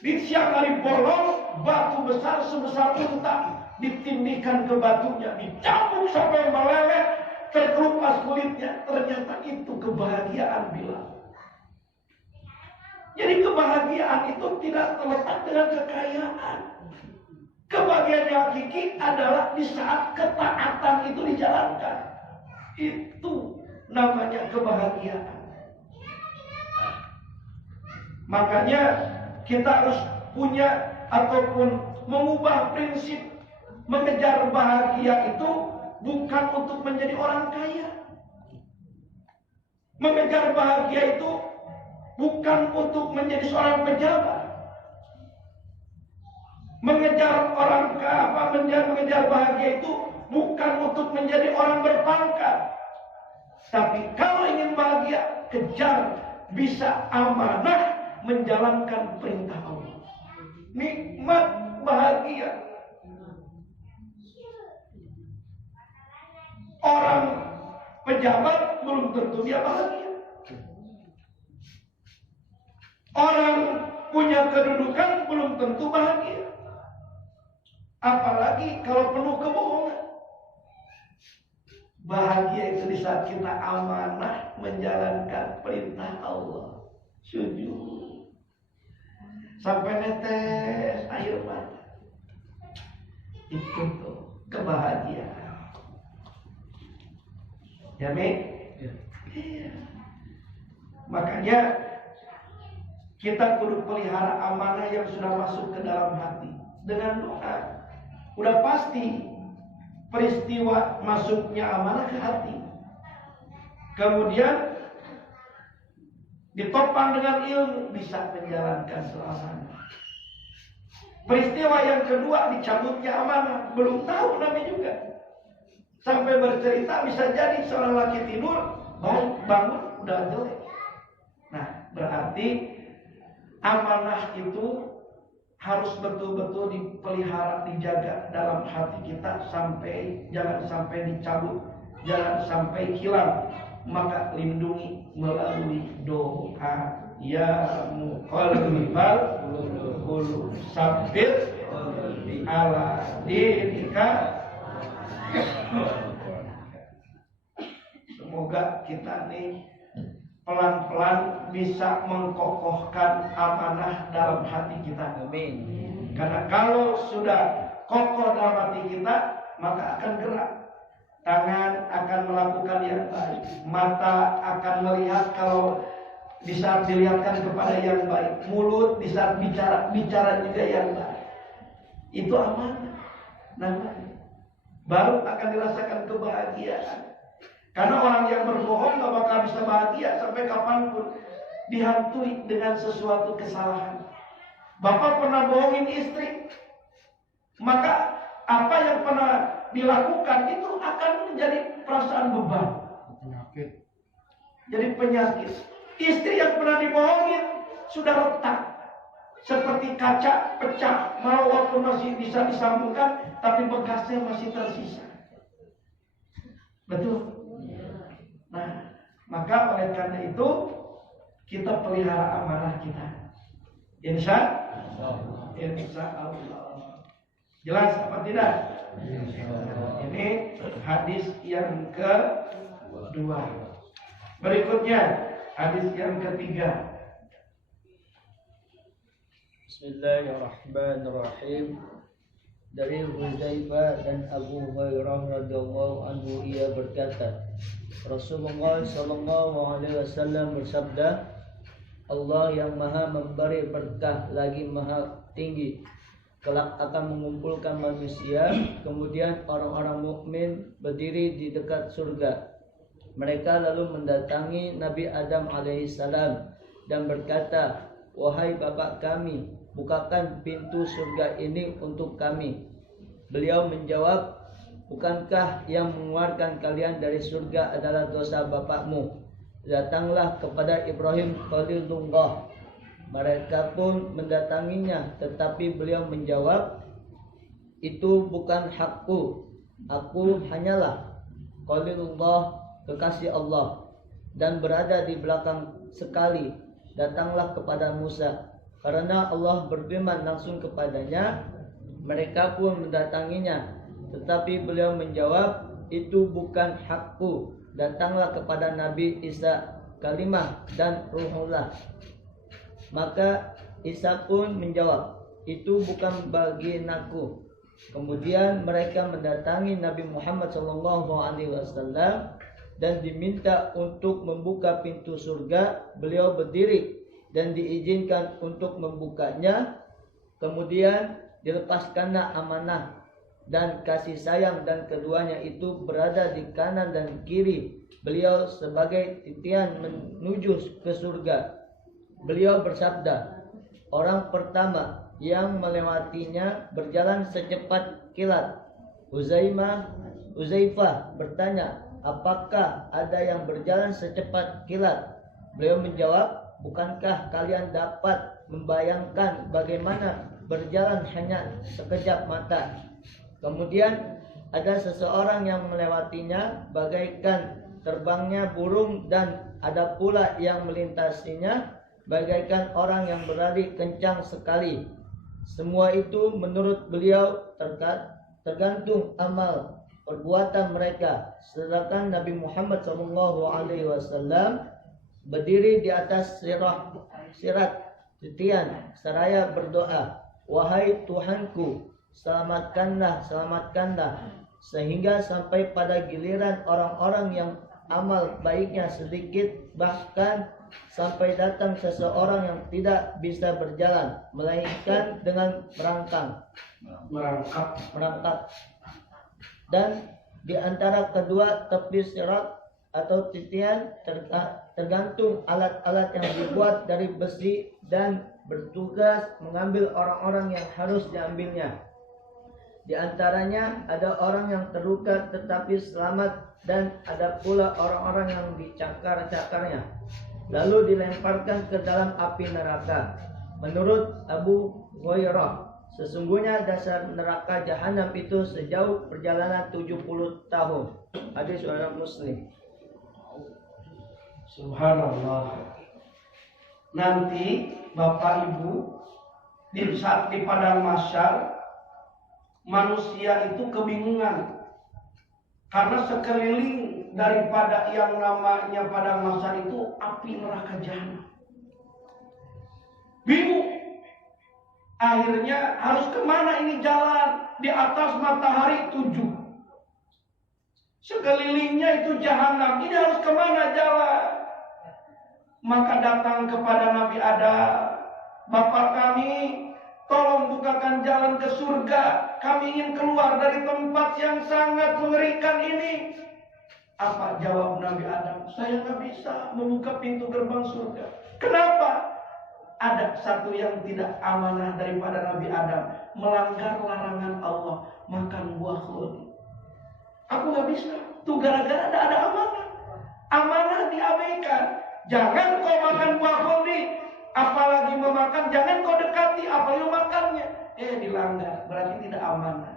di siang hari bolong, batu besar sebesar unta ditindihkan ke batunya, dicambuk sampai meleleh, terkelupas kulitnya." Ternyata itu kebahagiaan Bilal. Jadi kebahagiaan itu tidak terletak dengan kekayaan. Kebahagiaan yang hakiki adalah di saat ketaatan itu dijalankan. Itu namanya kebahagiaan. Makanya kita harus punya ataupun mengubah prinsip mengejar bahagia itu bukan untuk menjadi orang kaya. Mengejar bahagia itu bukan untuk menjadi seorang pejabat. Mengejar bahagia itu bukan untuk menjadi orang berpangkat. Tapi kalau ingin bahagia, kejar bisa amanah menjalankan perintah Allah. Nikmat bahagia. pejabat belum tentu dia bahagia. Orang punya kedudukan belum tentu bahagia. Apalagi kalau penuh kebohongan. Bahagia itu di saat kita amanah menjalankan perintah Allah. Sujud sampai netes air mata. Itu tuh kebahagiaan. Ya, Mi? Iya. Makanya kita kudu pelihara amanah yang sudah masuk ke dalam hati dengan doa. Udah pasti peristiwa masuknya amanah ke hati. Kemudian ditopang dengan ilmu, bisa menjalankan selamanya. Peristiwa yang kedua, dicabutnya amanah, belum tahu namanya juga. Sampai bercerita bisa jadi seorang laki tidur, bangun udah jelek. Nah, berarti amanah itu harus betul-betul dipelihara, dijaga dalam hati kita sampai jangan sampai dicabut, jangan sampai hilang. Maka lindungi melalui doa. Ya muqallibal qulub, sabbir ala dinika. Semoga kita nih pelan-pelan bisa mengkokohkan amanah dalam hati kita. Amin. Karena kalau sudah kokoh dalam hati kita, maka akan gerak. Tangan akan melakukan yang baik. Mata akan melihat kalau di saat dilihatkan kepada yang baik. Mulut di saat bicara juga yang baik. Itu amanah namanya. Baru akan dirasakan kebahagiaan. Karena orang yang berbohong gak bakal bisa bahagia sampai kapanpun. Dihantui dengan sesuatu kesalahan. Bapak pernah bohongin istri, maka apa yang pernah dilakukan itu akan menjadi perasaan beban. Penyakit. Jadi penyakit. Istri yang pernah dibohongin sudah retak. Seperti kaca pecah. Walaupun masih bisa disambungkan, tapi bekasnya masih tersisa. Betul? Nah, maka oleh karena itu kita pelihara amanah kita. Insya Allah. Jelas apa tidak? Ini hadis yang kedua. Berikutnya hadis yang ketiga. Bismillahirrahmanirrahim. Dari Hudzaifah dan Abu Hurairah radhiyallahu anhu, ia berkata, Rasulullah sallallahu alaihi wasallam bersabda, Allah yang maha memberi berkah lagi maha tinggi kelak akan mengumpulkan manusia, kemudian orang-orang mukmin berdiri di dekat surga. Mereka lalu mendatangi Nabi Adam alaihissalam dan berkata, wahai bapak kami, bukakan pintu surga ini untuk kami. Beliau menjawab, bukankah yang mengeluarkan kalian dari surga adalah dosa bapakmu? Datanglah kepada Ibrahim Khalilullah. Mereka pun mendatanginya, tetapi beliau menjawab, itu bukan hakku. Aku hanyalah Khalilullah, kekasih Allah, dan berada di belakang sekali. Datanglah kepada Musa, karena Allah berfirman langsung kepadanya. Mereka pun mendatanginya, tetapi beliau menjawab, itu bukan hakku. Datanglah kepada Nabi Isa, kalimah dan ruhullah. Maka Isa pun menjawab, itu bukan bagianku. Kemudian mereka mendatangi Nabi Muhammad SAW dan diminta untuk membuka pintu surga. Beliau berdiri dan diizinkan untuk membukanya. Kemudian dilepaskanlah amanah dan kasih sayang, dan keduanya itu berada di kanan dan kiri beliau sebagai titian menuju ke surga. Beliau bersabda, orang pertama yang melewatinya berjalan secepat kilat. Hudzaifah bertanya, apakah ada yang berjalan secepat kilat? Beliau menjawab, bukankah kalian dapat membayangkan bagaimana berjalan hanya sekejap mata? Kemudian ada seseorang yang melewatinya bagaikan terbangnya burung, dan ada pula yang melintasinya bagaikan orang yang berlari kencang sekali. Semua itu menurut beliau tergantung amal perbuatan mereka. Sedangkan Nabi Muhammad SAW berdiri di atas sirat titian seraya berdoa, "Wahai Tuhanku, selamatkanlah, sehingga sampai pada giliran orang-orang yang amal baiknya sedikit, bahkan sampai datang seseorang yang tidak bisa berjalan melainkan dengan merangkak. Dan di antara kedua tepi sirat atau titian tergantung alat-alat yang dibuat dari besi dan bertugas mengambil orang-orang yang harus diambilnya. Di antaranya ada orang yang terluka tetapi selamat, dan ada pula orang-orang yang dicakar-cakarnya lalu dilemparkan ke dalam api neraka. Menurut Abu Hurairah, sesungguhnya dasar neraka jahanam itu sejauh perjalanan 70 tahun. Hadis riwayat Muslim. Subhanallah. Nanti Bapak Ibu, di saat di padang mahsyar, manusia itu kebingungan karena sekeliling daripada yang namanya padang mahsyar itu api neraka jahanam. Bingung. Akhirnya harus kemana ini jalan? Di atas matahari 7. Sekelilingnya itu jahanam. Ini harus kemana jalan? Maka datang kepada Nabi Adam, "Bapak kami, tolong bukakan jalan ke surga. Kami ingin keluar dari tempat yang sangat mengerikan ini." Apa jawab Nabi Adam? "Saya nggak bisa membuka pintu gerbang surga." Kenapa? Ada satu yang tidak amanah daripada Nabi Adam, melanggar larangan Allah, makan buah khuldi. Aku nggak bisa. Tuh gara-gara ada amanah. Amanah diabaikan. Jangan kau makan buah khuldi, apalagi memakan. Jangan kau dekati, apalagi memakannya. Dilanggar, berarti tidak amanah.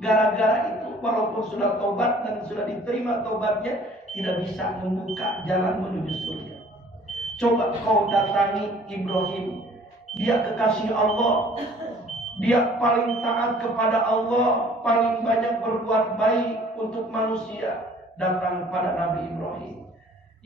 Gara-gara itu, walaupun sudah tobat dan sudah diterima tobatnya, tidak bisa membuka jalan menuju surga. Coba kau datangi Ibrahim, dia kekasih Allah, dia paling taat kepada Allah, paling banyak berbuat baik untuk manusia. Datang pada Nabi Ibrahim,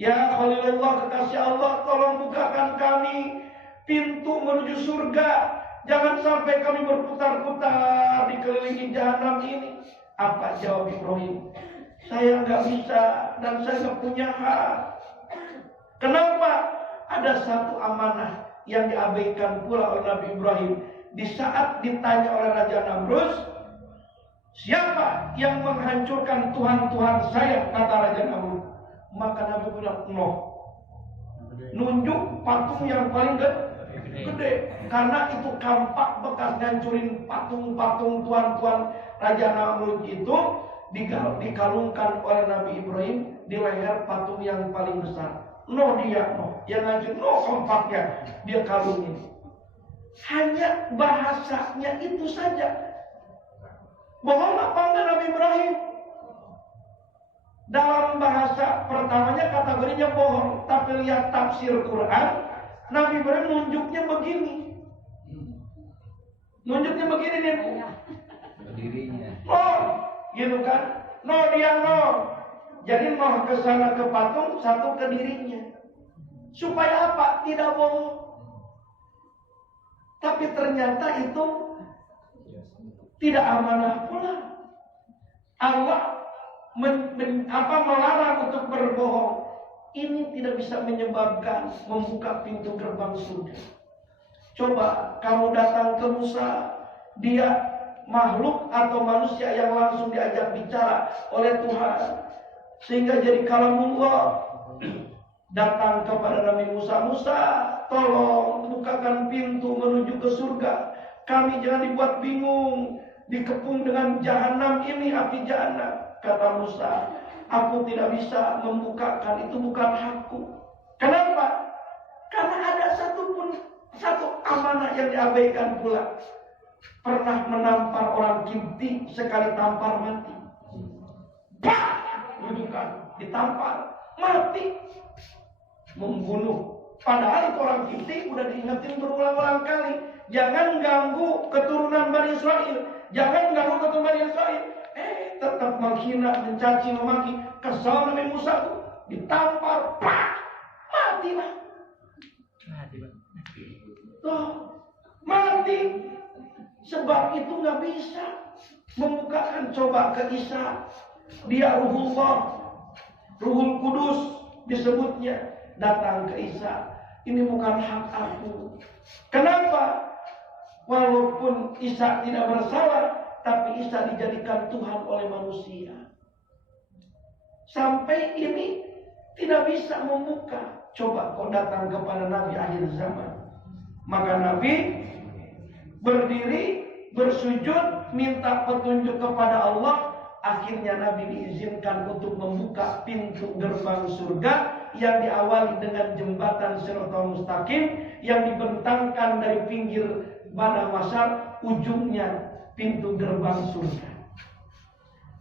"Ya Khalilullah, kekasih Allah, tolong bukakan kami pintu menuju surga. Jangan sampai kami berputar-putar dikelilingi jahanam ini." Apa jawab Ibrahim? "Saya nggak bisa dan saya nggak punya hak." Kenapa? Ada satu amanah yang diabaikan pula oleh Nabi Ibrahim. Di saat ditanya oleh Raja Namrus, "Siapa yang menghancurkan Tuhan-Tuhan saya?" kata Raja Namrus. Maka Nabi bilang, "No." Nunjuk patung yang paling gede. Karena itu kampak bekas ngancurin patung-patung tuan-tuan Raja Namrud itu dikalungkan oleh Nabi Ibrahim di leher patung yang paling besar. No, yang ngancurin, no kampaknya dia kalungin. Hanya bahasanya itu saja. Bohong apa enggak Nabi Ibrahim? Dalam bahasa pertamanya kategorinya bohong, tapi lihat tafsir Quran, Nabi Ibrahim nunjuknya begini. Nunjuknya begini nih, Bu. Dirinya. No, gitu kan? No, dia no. Jadi no ke sana ke patung, satu ke dirinya. Supaya apa? Tidak bohong. Tapi ternyata itu tidak amanah pula. Allah melarang untuk berbohong. Ini tidak bisa menyebabkan membuka pintu gerbang surga. Coba kamu datang ke Musa, dia makhluk atau manusia yang langsung diajak bicara oleh Tuhan, sehingga jadi kalamullah. Datang kepada Nabi Musa, "Musa, tolong bukakan pintu menuju ke surga. Kami jangan dibuat bingung, dikepung dengan jahanam ini, api jahanam." Kata Musa, "Aku tidak bisa membukakan, itu bukan hakku." Kenapa? Karena ada satu amanah yang diabaikan pula. Pernah menampar orang Kipti, sekali tampar mati. Bah! Rujukan, ditampar. mati. Membunuh. Padahal itu orang Kipti udah diingetin berulang-ulang kali. Jangan ganggu keturunan Bani Israel. Jangan ganggu keturunan Bani Israel. Tetap menghina, mencaci, memaki. Kesal Nabi Musa itu. Ditampar. Pak! Matilah. Mati. Sebab itu gak bisa membukakan. Coba ke Isa. Dia Ruhullah. Ruhul Kudus disebutnya. Datang ke Isa. Ini bukan hak aku. Kenapa? Walaupun Isa tidak bersalah, tapi Isa dijadikan Tuhan oleh manusia. Sampai ini tidak bisa membuka. Coba kau datang kepada Nabi akhir zaman. Maka Nabi berdiri, bersujud, minta petunjuk kepada Allah. Akhirnya Nabi diizinkan untuk membuka pintu gerbang surga yang diawali dengan jembatan Shiratal Mustaqim yang dibentangkan dari pinggir Bana Masar, ujungnya pintu gerbang surga.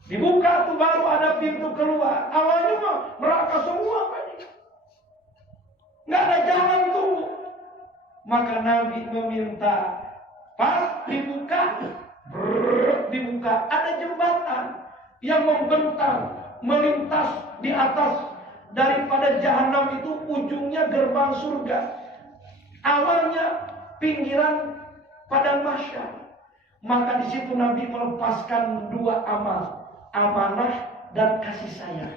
Dibuka tuh baru ada pintu keluar. Awalnya mah neraka semua kan. Nggak ada jalan tuh. Maka Nabi meminta, pas dibuka, dibuka ada jembatan yang membentang melintas di atas. Daripada jahanam itu ujungnya gerbang surga. Awalnya pinggiran padang mahsyar. Maka di situ Nabi melepaskan dua amal, amanah dan kasih sayang.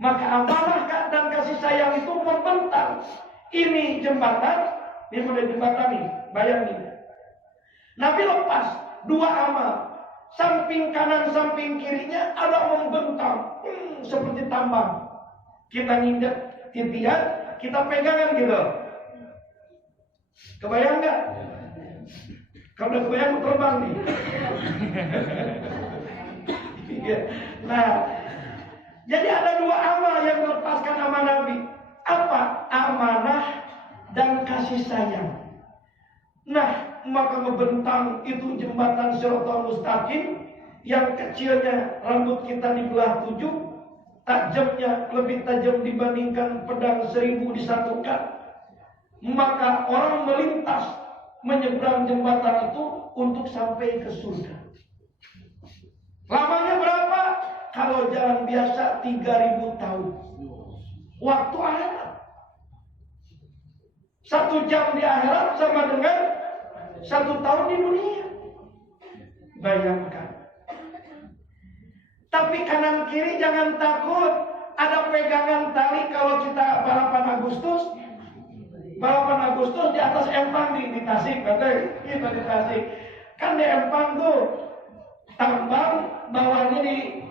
Maka amanah dan kasih sayang itu membentang. Ini jembatan, ini sudah jembatan nih, bayangin. Nabi lepas dua amal, samping kanan samping kirinya ada membentang, seperti tambang. Kita nginjak titian, kita pegangan gitu. Kebayang nggak? Kalau udah kebayang terbang nih. Nah, jadi ada dua amal yang melepaskan amanah Nabi. Apa? Amanah dan kasih sayang. Nah, maka membentang itu jembatan Shiratal Mustaqim yang kecilnya rambut kita dibelah 7. Tajamnya lebih tajam dibandingkan pedang 1000 disatukan. Maka orang melintas menyeberang jembatan itu untuk sampai ke surga. Lamanya berapa? Kalau jalan biasa 3000 tahun. Waktu akhirat 1 jam di akhirat sama dengan 1 tahun di dunia. Bayangkan. Tapi kanan kiri jangan takut. Ada pegangan tali kalau kita balapan Agustus. Balapan Agustus di atas empang di Tasik. Kita di Tasik. Kan di empang tuh tambang, bawahnya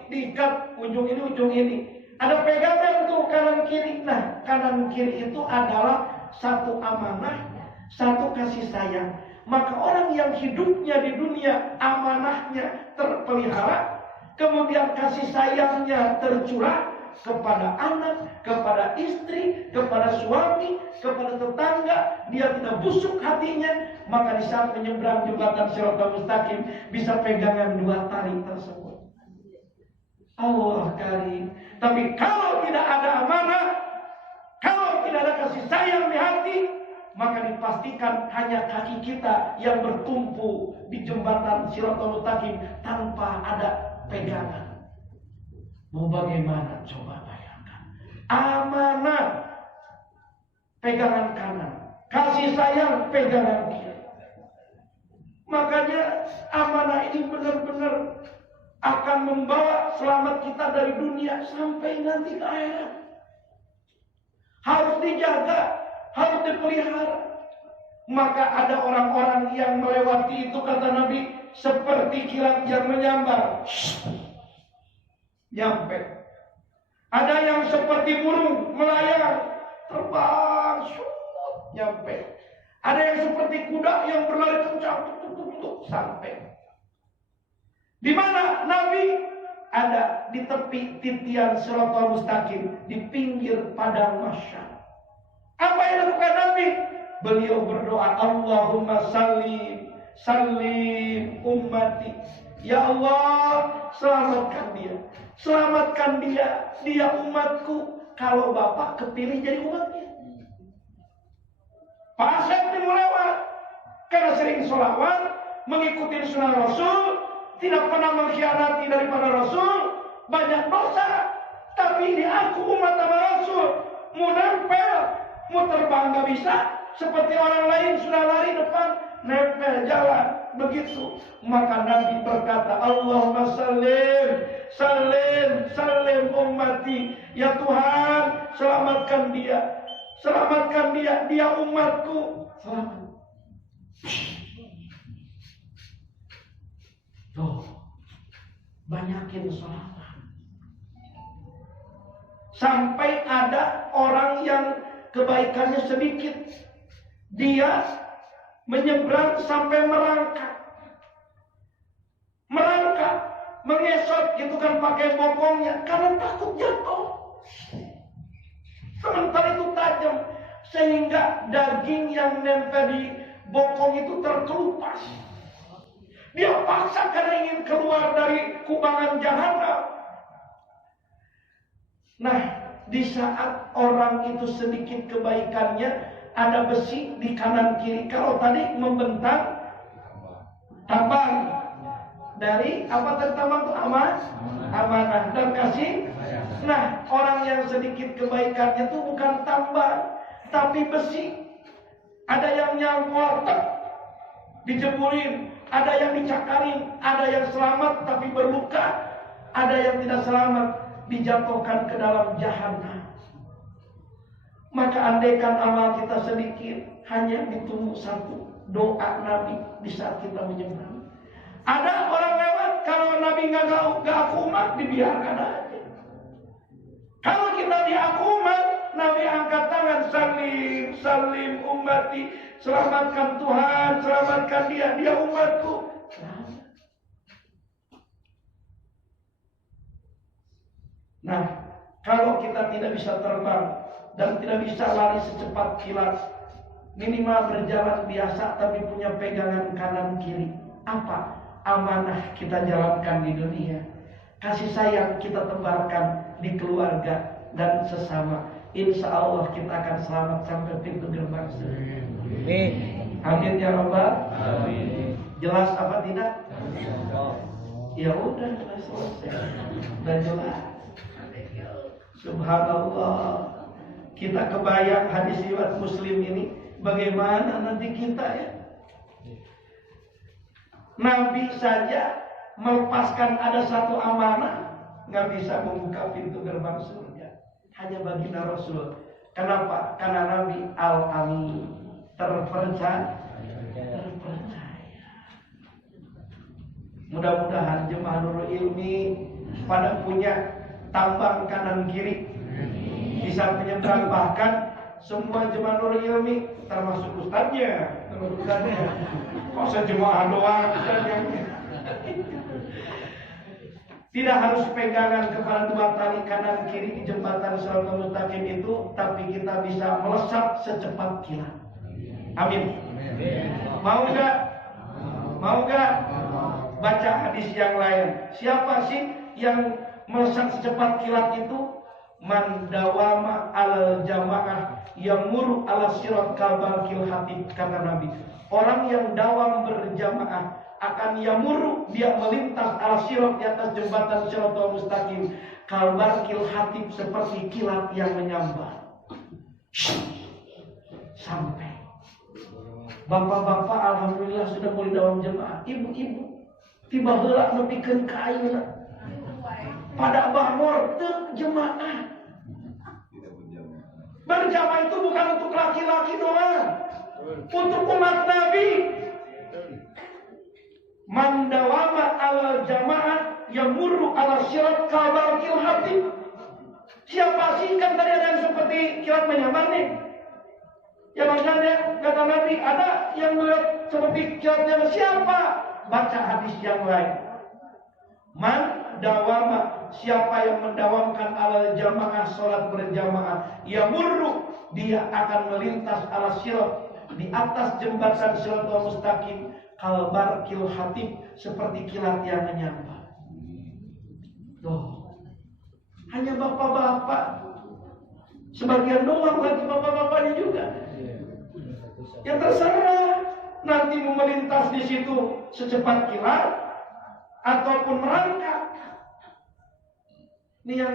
diikat ujung ini ujung ini. Ada pegangan tuh kanan kiri. Nah, kanan kiri itu adalah satu amanah, satu kasih sayang. Maka orang yang hidupnya di dunia amanahnya terpelihara, kemudian kasih sayangnya tercurah kepada anak, kepada istri, kepada suami, kepada tetangga, dia tidak busuk hatinya, maka di saat menyeberang jembatan Shiratal Mustaqim bisa pegangan dua tali tersebut. Allah karim. Tapi kalau tidak ada amanah, kalau tidak ada kasih sayang di hati, maka dipastikan hanya kaki kita yang bertumpu di jembatan Shiratal Mustaqim tanpa ada pegangan. Mau bagaimana? Coba bayangkan. Amanah, pegangan kanan. Kasih sayang, pegangan kiri. Makanya amanah ini benar-benar akan membawa selamat kita dari dunia sampai nanti ke akhirat. Harus dijaga, harus dipelihara. Maka ada orang-orang yang melewati itu, kata Nabi, seperti kilat yang menyambar. Nyampe. Ada yang seperti burung melayang, terbang, nyampe. Ada yang seperti kuda yang berlari kencang, sampai. Di mana Nabi? Ada di tepi titian Shiratal Mustaqim, di pinggir padang mahsyar. Apa yang dilakukan Nabi? Beliau berdoa, Allahumma sallim, sallim ummati. Ya Allah, selamatkan dia. Selamatkan dia umatku. kalau Bapak kepilih jadi umatnya. Pak Asep ini mau lewat karena sering sholawat, mengikuti sunnah Rasul, tidak pernah mengkhianati daripada Rasul, banyak dosa. Tapi ini aku umat sama Rasul, mau nempel, mau terbang gak bisa. Seperti orang lain sudah lari depan, nempel jalan begitu. Maka Nabi berkata, Allahumma salim, salim, salim ummati. Ya Tuhan, selamatkan dia. Selamatkan dia, dia umatku. Selamat. Tuh, banyakin sholawat. Sampai ada orang yang kebaikannya sedikit, dia menyeberang sampai merangkak. Merangkak, mengesot gitu kan pakai bokongnya karena takut jatuh. Sementara itu tajam sehingga daging yang nempel di bokong itu terkelupas. Dia paksa karena ingin keluar dari kubangan jahanam. Nah, di saat orang itu sedikit kebaikannya, ada besi di kanan kiri. Kalau tadi membentang tambang dari apa tadi tambang itu amanah dan kasih. Nah, orang yang sedikit kebaikannya itu bukan tambang, tapi besi. Ada yang nyangkut, dijebulin, ada yang dicakarin, ada yang selamat tapi berluka, ada yang tidak selamat, dijatuhkan ke dalam jahanam. Maka andaikan amal kita sedikit, hanya ditunggu satu doa Nabi di saat kita menyeberang. Ada orang lewat, kalau Nabi nggak aku umat, dibiarkan aja. Kalau kita di aku umat, Nabi angkat tangan, salim, salim ummati, selamatkan Tuhan, selamatkan dia, dia umatku. Nah, kalau kita tidak bisa terbang dan tidak bisa lari secepat kilat, minimal berjalan biasa tapi punya pegangan kanan kiri. Apa amanah kita jalankan di dunia? Kasih sayang kita tebarkan di keluarga dan sesama. Insya Allah kita akan selamat sampai pintu gerbang surga. Amin. Amin ya Rabbal. Amin. Jelas apa tidak? Ya udah selesai. Dan jelas. Subhanallah. Kita kebayang hadis riwayat Muslim ini, bagaimana nanti kita ya? Nabi saja melepaskan ada satu amanah, nggak bisa membuka pintu gerbang surga, hanya baginda Rasul. Kenapa? Karena Nabi al-amin, terpercaya. Mudah-mudahan jemaah Nurul Ilmi pada punya tambang kanan kiri, bisa menyeberang. Bahkan semua jemaah Nurul Ilmi, termasuk ustadznya, kok sejemaah doang ustadznya. Tidak harus pegangan kepada dua tali kanan kiri di jembatan Shiratal Mustaqim itu, tapi kita bisa melesat secepat kilat. Amin. Mau nggak? Mau nggak? Baca hadis yang lain. Siapa sih yang melesat secepat kilat itu? Man dawama alal jamaah yamuru ala sirat kalbalkil hatib, kata Nabi. Orang yang dawam berjamaah akan yamuru, dia melintas ala sirat, di atas jembatan Shiratal Mustaqim, kalbalkil hatib, seperti kilat yang menyambar. Sampai bapak-bapak alhamdulillah sudah mulai dawam jemaah. Ibu-ibu tiba heula nepikeun ka ayeuna pada bahmor teu jemaah. Berjamaah itu bukan untuk laki-laki doang, untuk umat Nabi. Man dawama ala jamaah yamurru ala sirat kabalkil hatib. Siapa sih? Kan tadi ada yang seperti kilat menyambar nih. Ya makanya kata Nabi, ada yang melihat seperti kilatnya. Siapa? Baca hadis yang lain. Man dawama, siapa yang mendawamkan ala jamaah, sholat berjamaah, yamurru, dia akan melintas ala sirat, di atas jembatan Shiratal Mustaqim, kalbarkil hatib, seperti kilat yang menyambar. Tuh, hanya bapak-bapak Sebagian doang lagi bapak-bapaknya juga. Ya terserah nanti mau melintas di situ secepat kilat ataupun merangkak. Ini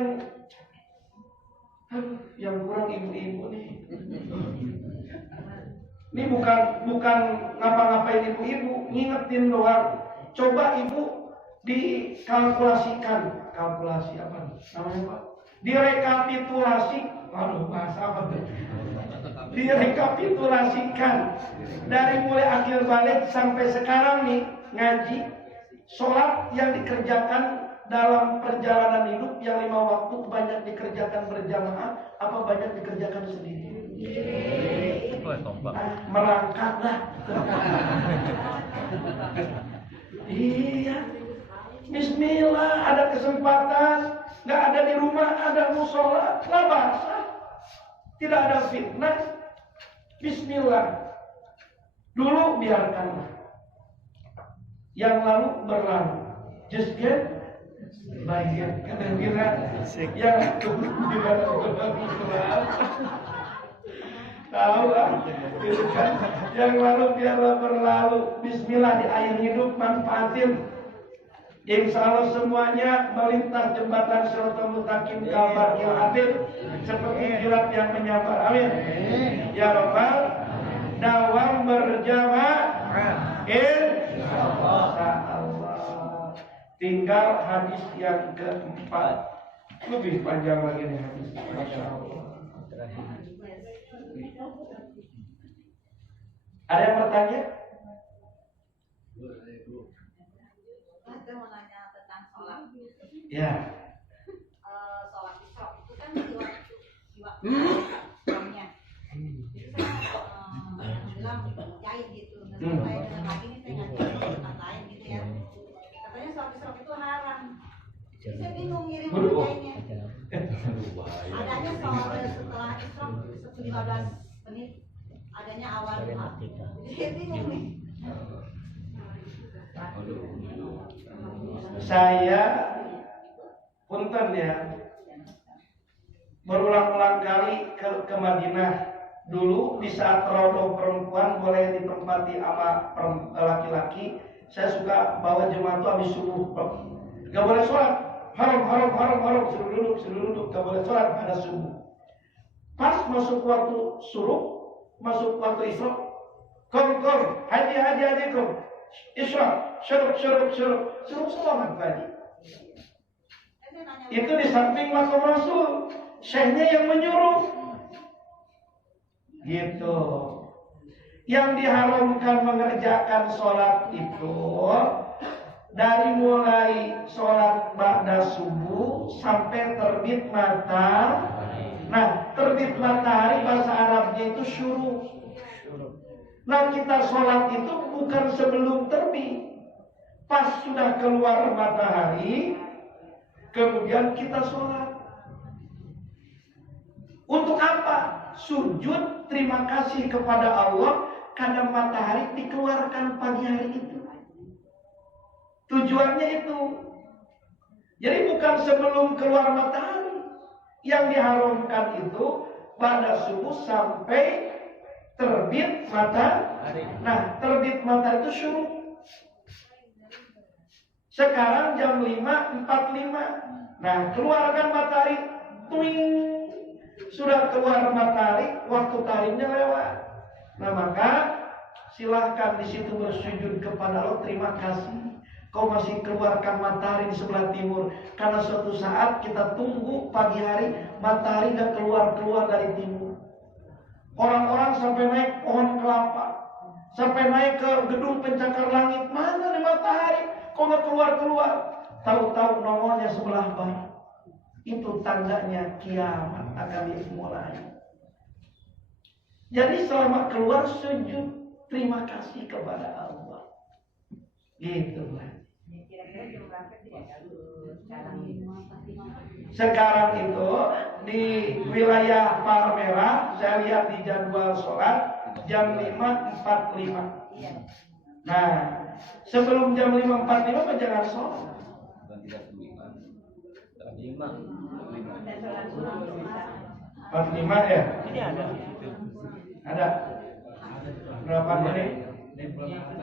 yang kurang ibu-ibu nih. Ini bukan ngapa-ngapain ibu-ibu, ngingetin doang. Coba ibu dikalkulasikan, kalkulasi apa namanya Pak? Direkapitulasi, bahasa apa tuh? Direkapitulasikan dari mulai akhir balik sampai sekarang nih ngaji, sholat yang dikerjakan dalam perjalanan hidup yang 5 waktu banyak dikerjakan berjamaah apa banyak dikerjakan sendiri? Merangkaklah. Iya. Bismillah, ada kesempatan, nggak ada di rumah, ada musola, nggak basah, tidak ada fitnah. Bismillah. Dulu biarkanlah. Yang lalu berlalu. Just get bagian kira-kira yang tahu lah, gitu kan? Yang lalu biarlah berlalu. Bismillah, di air hidup manfaatin. Insya Allah semuanya melintas jembatan Siratal Mustaqim kabar Habib seperti kilat yang menyambar. Amin. Ya Rabbal dawam berjamaah. Insyaallah. Tinggal hadis yang keempat. Lebih panjang lagi nih hadis. Masya Allah. Ada yang bertanya? Saya mau nanya tentang sholat. Ya. Sholat isya itu kan di waktu jamnya. Jadi saya bilang jahit gitu. Nah, saya dengar lagi nih saya ngaji di tempat lain gitu ya. Katanya sholat isya itu haram. Jadi saya bingung ngirim jahitnya. Adanya sholat setelah isya 15 menit. Adanya awal. Jadi saya bingung nih. Saya punten ya, berulang-ulang kali ke Madinah. Dulu di saat rodoh perempuan boleh ditempati sama laki-laki, saya suka bawa jemaah itu habis subuh. Gak boleh sholat, haram, suruh duduk, gak boleh sholat pada subuh. Pas masuk waktu suruh, masuk waktu isra, kom, haji kom. Isra, syuruk selamat tadi. Itu di samping makam Rasul, syekhnya yang menyuruh. Gitu. Yang diharamkan mengerjakan sholat itu dari mulai sholat ba'da subuh sampai terbit matahari. Nah, terbit matahari bahasa Arabnya itu syuruk. Nah, kita sholat itu bukan sebelum terbit. Pas sudah keluar matahari, kemudian kita sholat. Untuk apa? Sujud terima kasih kepada Allah karena matahari dikeluarkan pagi hari itu. Tujuannya itu. Jadi bukan sebelum keluar matahari. Yang diharamkan itu pada subuh sampai terbit matahari. Nah, terbit matahari itu syuruk. Sekarang jam 5.45. Nah, keluarkan matahari. Tuing. Sudah keluar matahari, waktu tarimnya lewat. Nah, maka silahkan di situ bersujud kepada Allah. Terima kasih. Kau masih keluarkan matahari di sebelah timur. Karena suatu saat kita tunggu pagi hari, matahari gak keluar dari timur. Orang-orang sampai naik pohon kelapa, sampai naik ke gedung pencakar langit. Mana nih matahari? Kok nggak keluar? Tahu-tahu nongolnya sebelah barat. Itu tandanya kiamat akan dimulai. Jadi selama keluar sujud terima kasih kepada Allah. Gitu lah. Sekarang itu di wilayah Palmerah saya lihat di jadwal sholat jam 5.45. Nah, sebelum jam 5.45 jangan sholat. 45 ya? Ini ada. Ada. Berapa menit?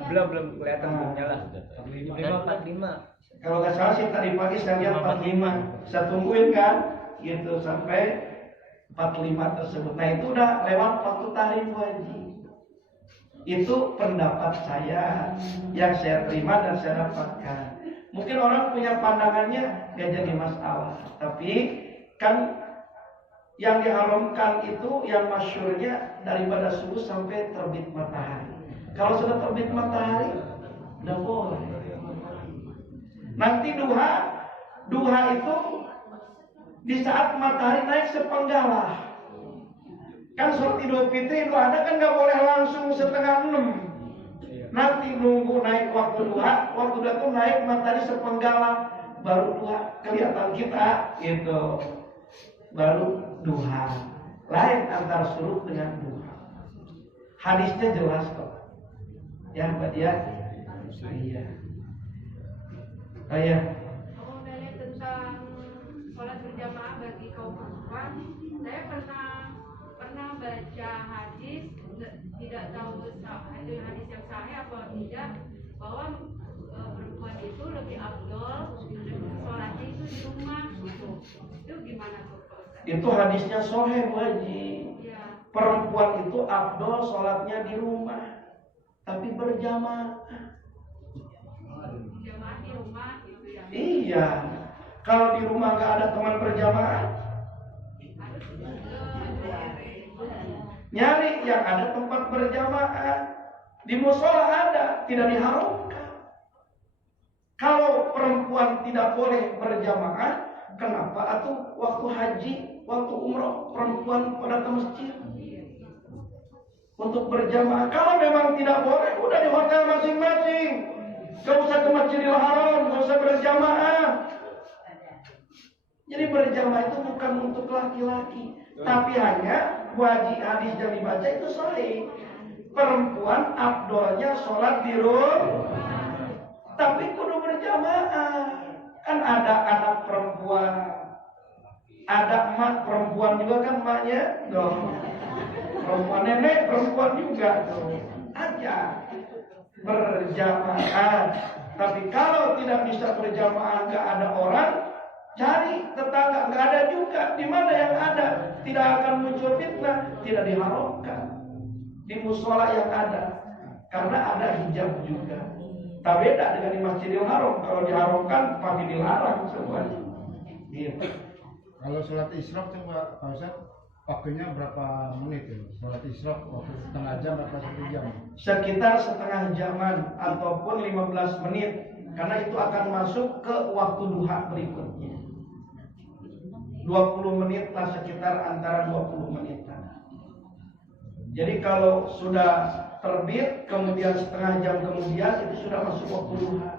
Belum kelihatan belum nyala. 45. Kalau nggak salah sih tadi pagi saya lihat 45. Saya tungguin kan, gitu sampai 45 tersebut. Nah itu udah lewat waktu tahrif wajib. Itu pendapat saya yang saya terima dan saya dapatkan. Mungkin orang punya pandangannya gak jadi masalah, tapi kan yang diharamkan itu yang masyhurnya daripada subuh sampai terbit matahari. Kalau sudah terbit matahari, udah boleh. Nanti duha itu di saat matahari naik sepenggalah. Kan sholat Idul Fitri itu ada kan nggak boleh langsung 5:30. Nanti nunggu naik waktu duha tuh naik matahari sepenggalah baru duha kelihatan kita itu baru duha. Lain antara syuruk dengan duha. Hadisnya jelas kok. Ya Mbak Dia. Iya. Ayah. Kalau nanya tentang sholat berjamaah bagi kaum perempuan, saya pernah baca hadis, tidak tahu itu hadis yang sahih atau tidak, bahwa perempuan itu lebih afdol sholatnya itu di rumah. Itu gimana tuh? Itu hadisnya sahih Bu Haji. Ya. Perempuan itu afdol sholatnya di rumah, tapi berjamaah. Jamaah di rumah gitu ya. Iya. Kalau di rumah nggak ada teman berjamaah, nyari yang ada tempat berjamaah. Di musola ada, tidak diharamkan. Kalau perempuan tidak boleh berjamaah, kenapa atuh waktu haji, waktu umroh perempuan pada ke masjid untuk berjamaah? Kalau memang tidak boleh, udah di hotel masing-masing. Gak usah ke Masjidil Haram, gak usah berjamaah. Jadi berjamaah itu bukan untuk laki-laki, tapi hanya wajib hadis yang dibaca itu sahih. Perempuan afdolnya sholat di rumah, tapi kudu berjamaah. Kan ada anak perempuan, ada emak perempuan juga kan emaknya dong. Perempuan nenek perempuan juga dong. Aja berjamaah. Tapi kalau tidak bisa berjamaah, nggak ada orang, cari tetangga, nggak ada juga. Di mana yang ada tidak akan muncul fitnah, tidak diharamkan. Di musola yang ada, karena ada hijab juga. Tak beda dengan di Masjidil Haram. Kalau diharamkan pasti dilarang semuanya. Gitu. Kalau sholat isyraq coba Pak Ustaz, waktunya berapa menit ya? Sholat isyraq waktu setengah jam atau 1 jam? Sekitar setengah jaman ataupun 15 menit, karena itu akan masuk ke waktu duha berikutnya. 20 menit lah, sekitar antara 20 menitan. Jadi kalau sudah terbit, kemudian setengah jam kemudian itu sudah masuk waktu duha.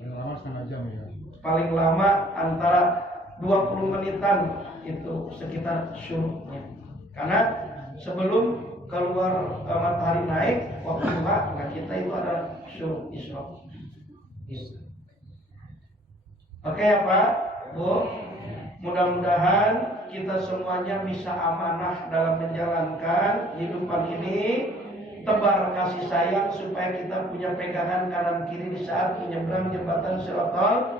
Paling lama setengah jam ya? Paling lama antara 20 menitan itu sekitar syuruknya. Karena sebelum keluar matahari naik, waktu duha, nah kita itu ada syuruk isyraq. Oke ya Pak, Bu. Mudah-mudahan kita semuanya bisa amanah dalam menjalankan hidupan ini, tebar kasih sayang supaya kita punya pegangan kanan kiri di saat menyeberang jembatan Shiratal,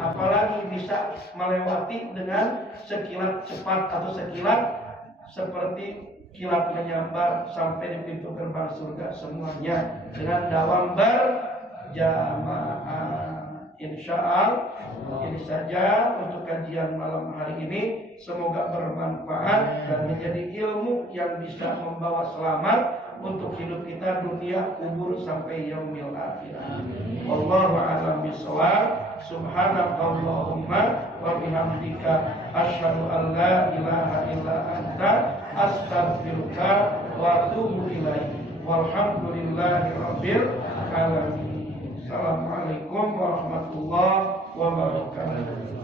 apalagi bisa melewati dengan sekilat cepat atau sekilat seperti kilat menyambar sampai di pintu gerbang surga semuanya dengan dawam berjamaah. Insyaallah ini saja untuk kajian malam hari ini. Semoga bermanfaat dan menjadi ilmu yang bisa membawa selamat untuk hidup kita dunia, kubur sampai yaumil akhir. Wallahu a'lam bishawab. Subhanakallahumma wa bihamdika asyhadu an la ilaha illa anta astaghfiruka wa atubu ilaik. Walhamdulillahirabbil alamin. Assalamualaikum warahmatullahi wabarakatuh.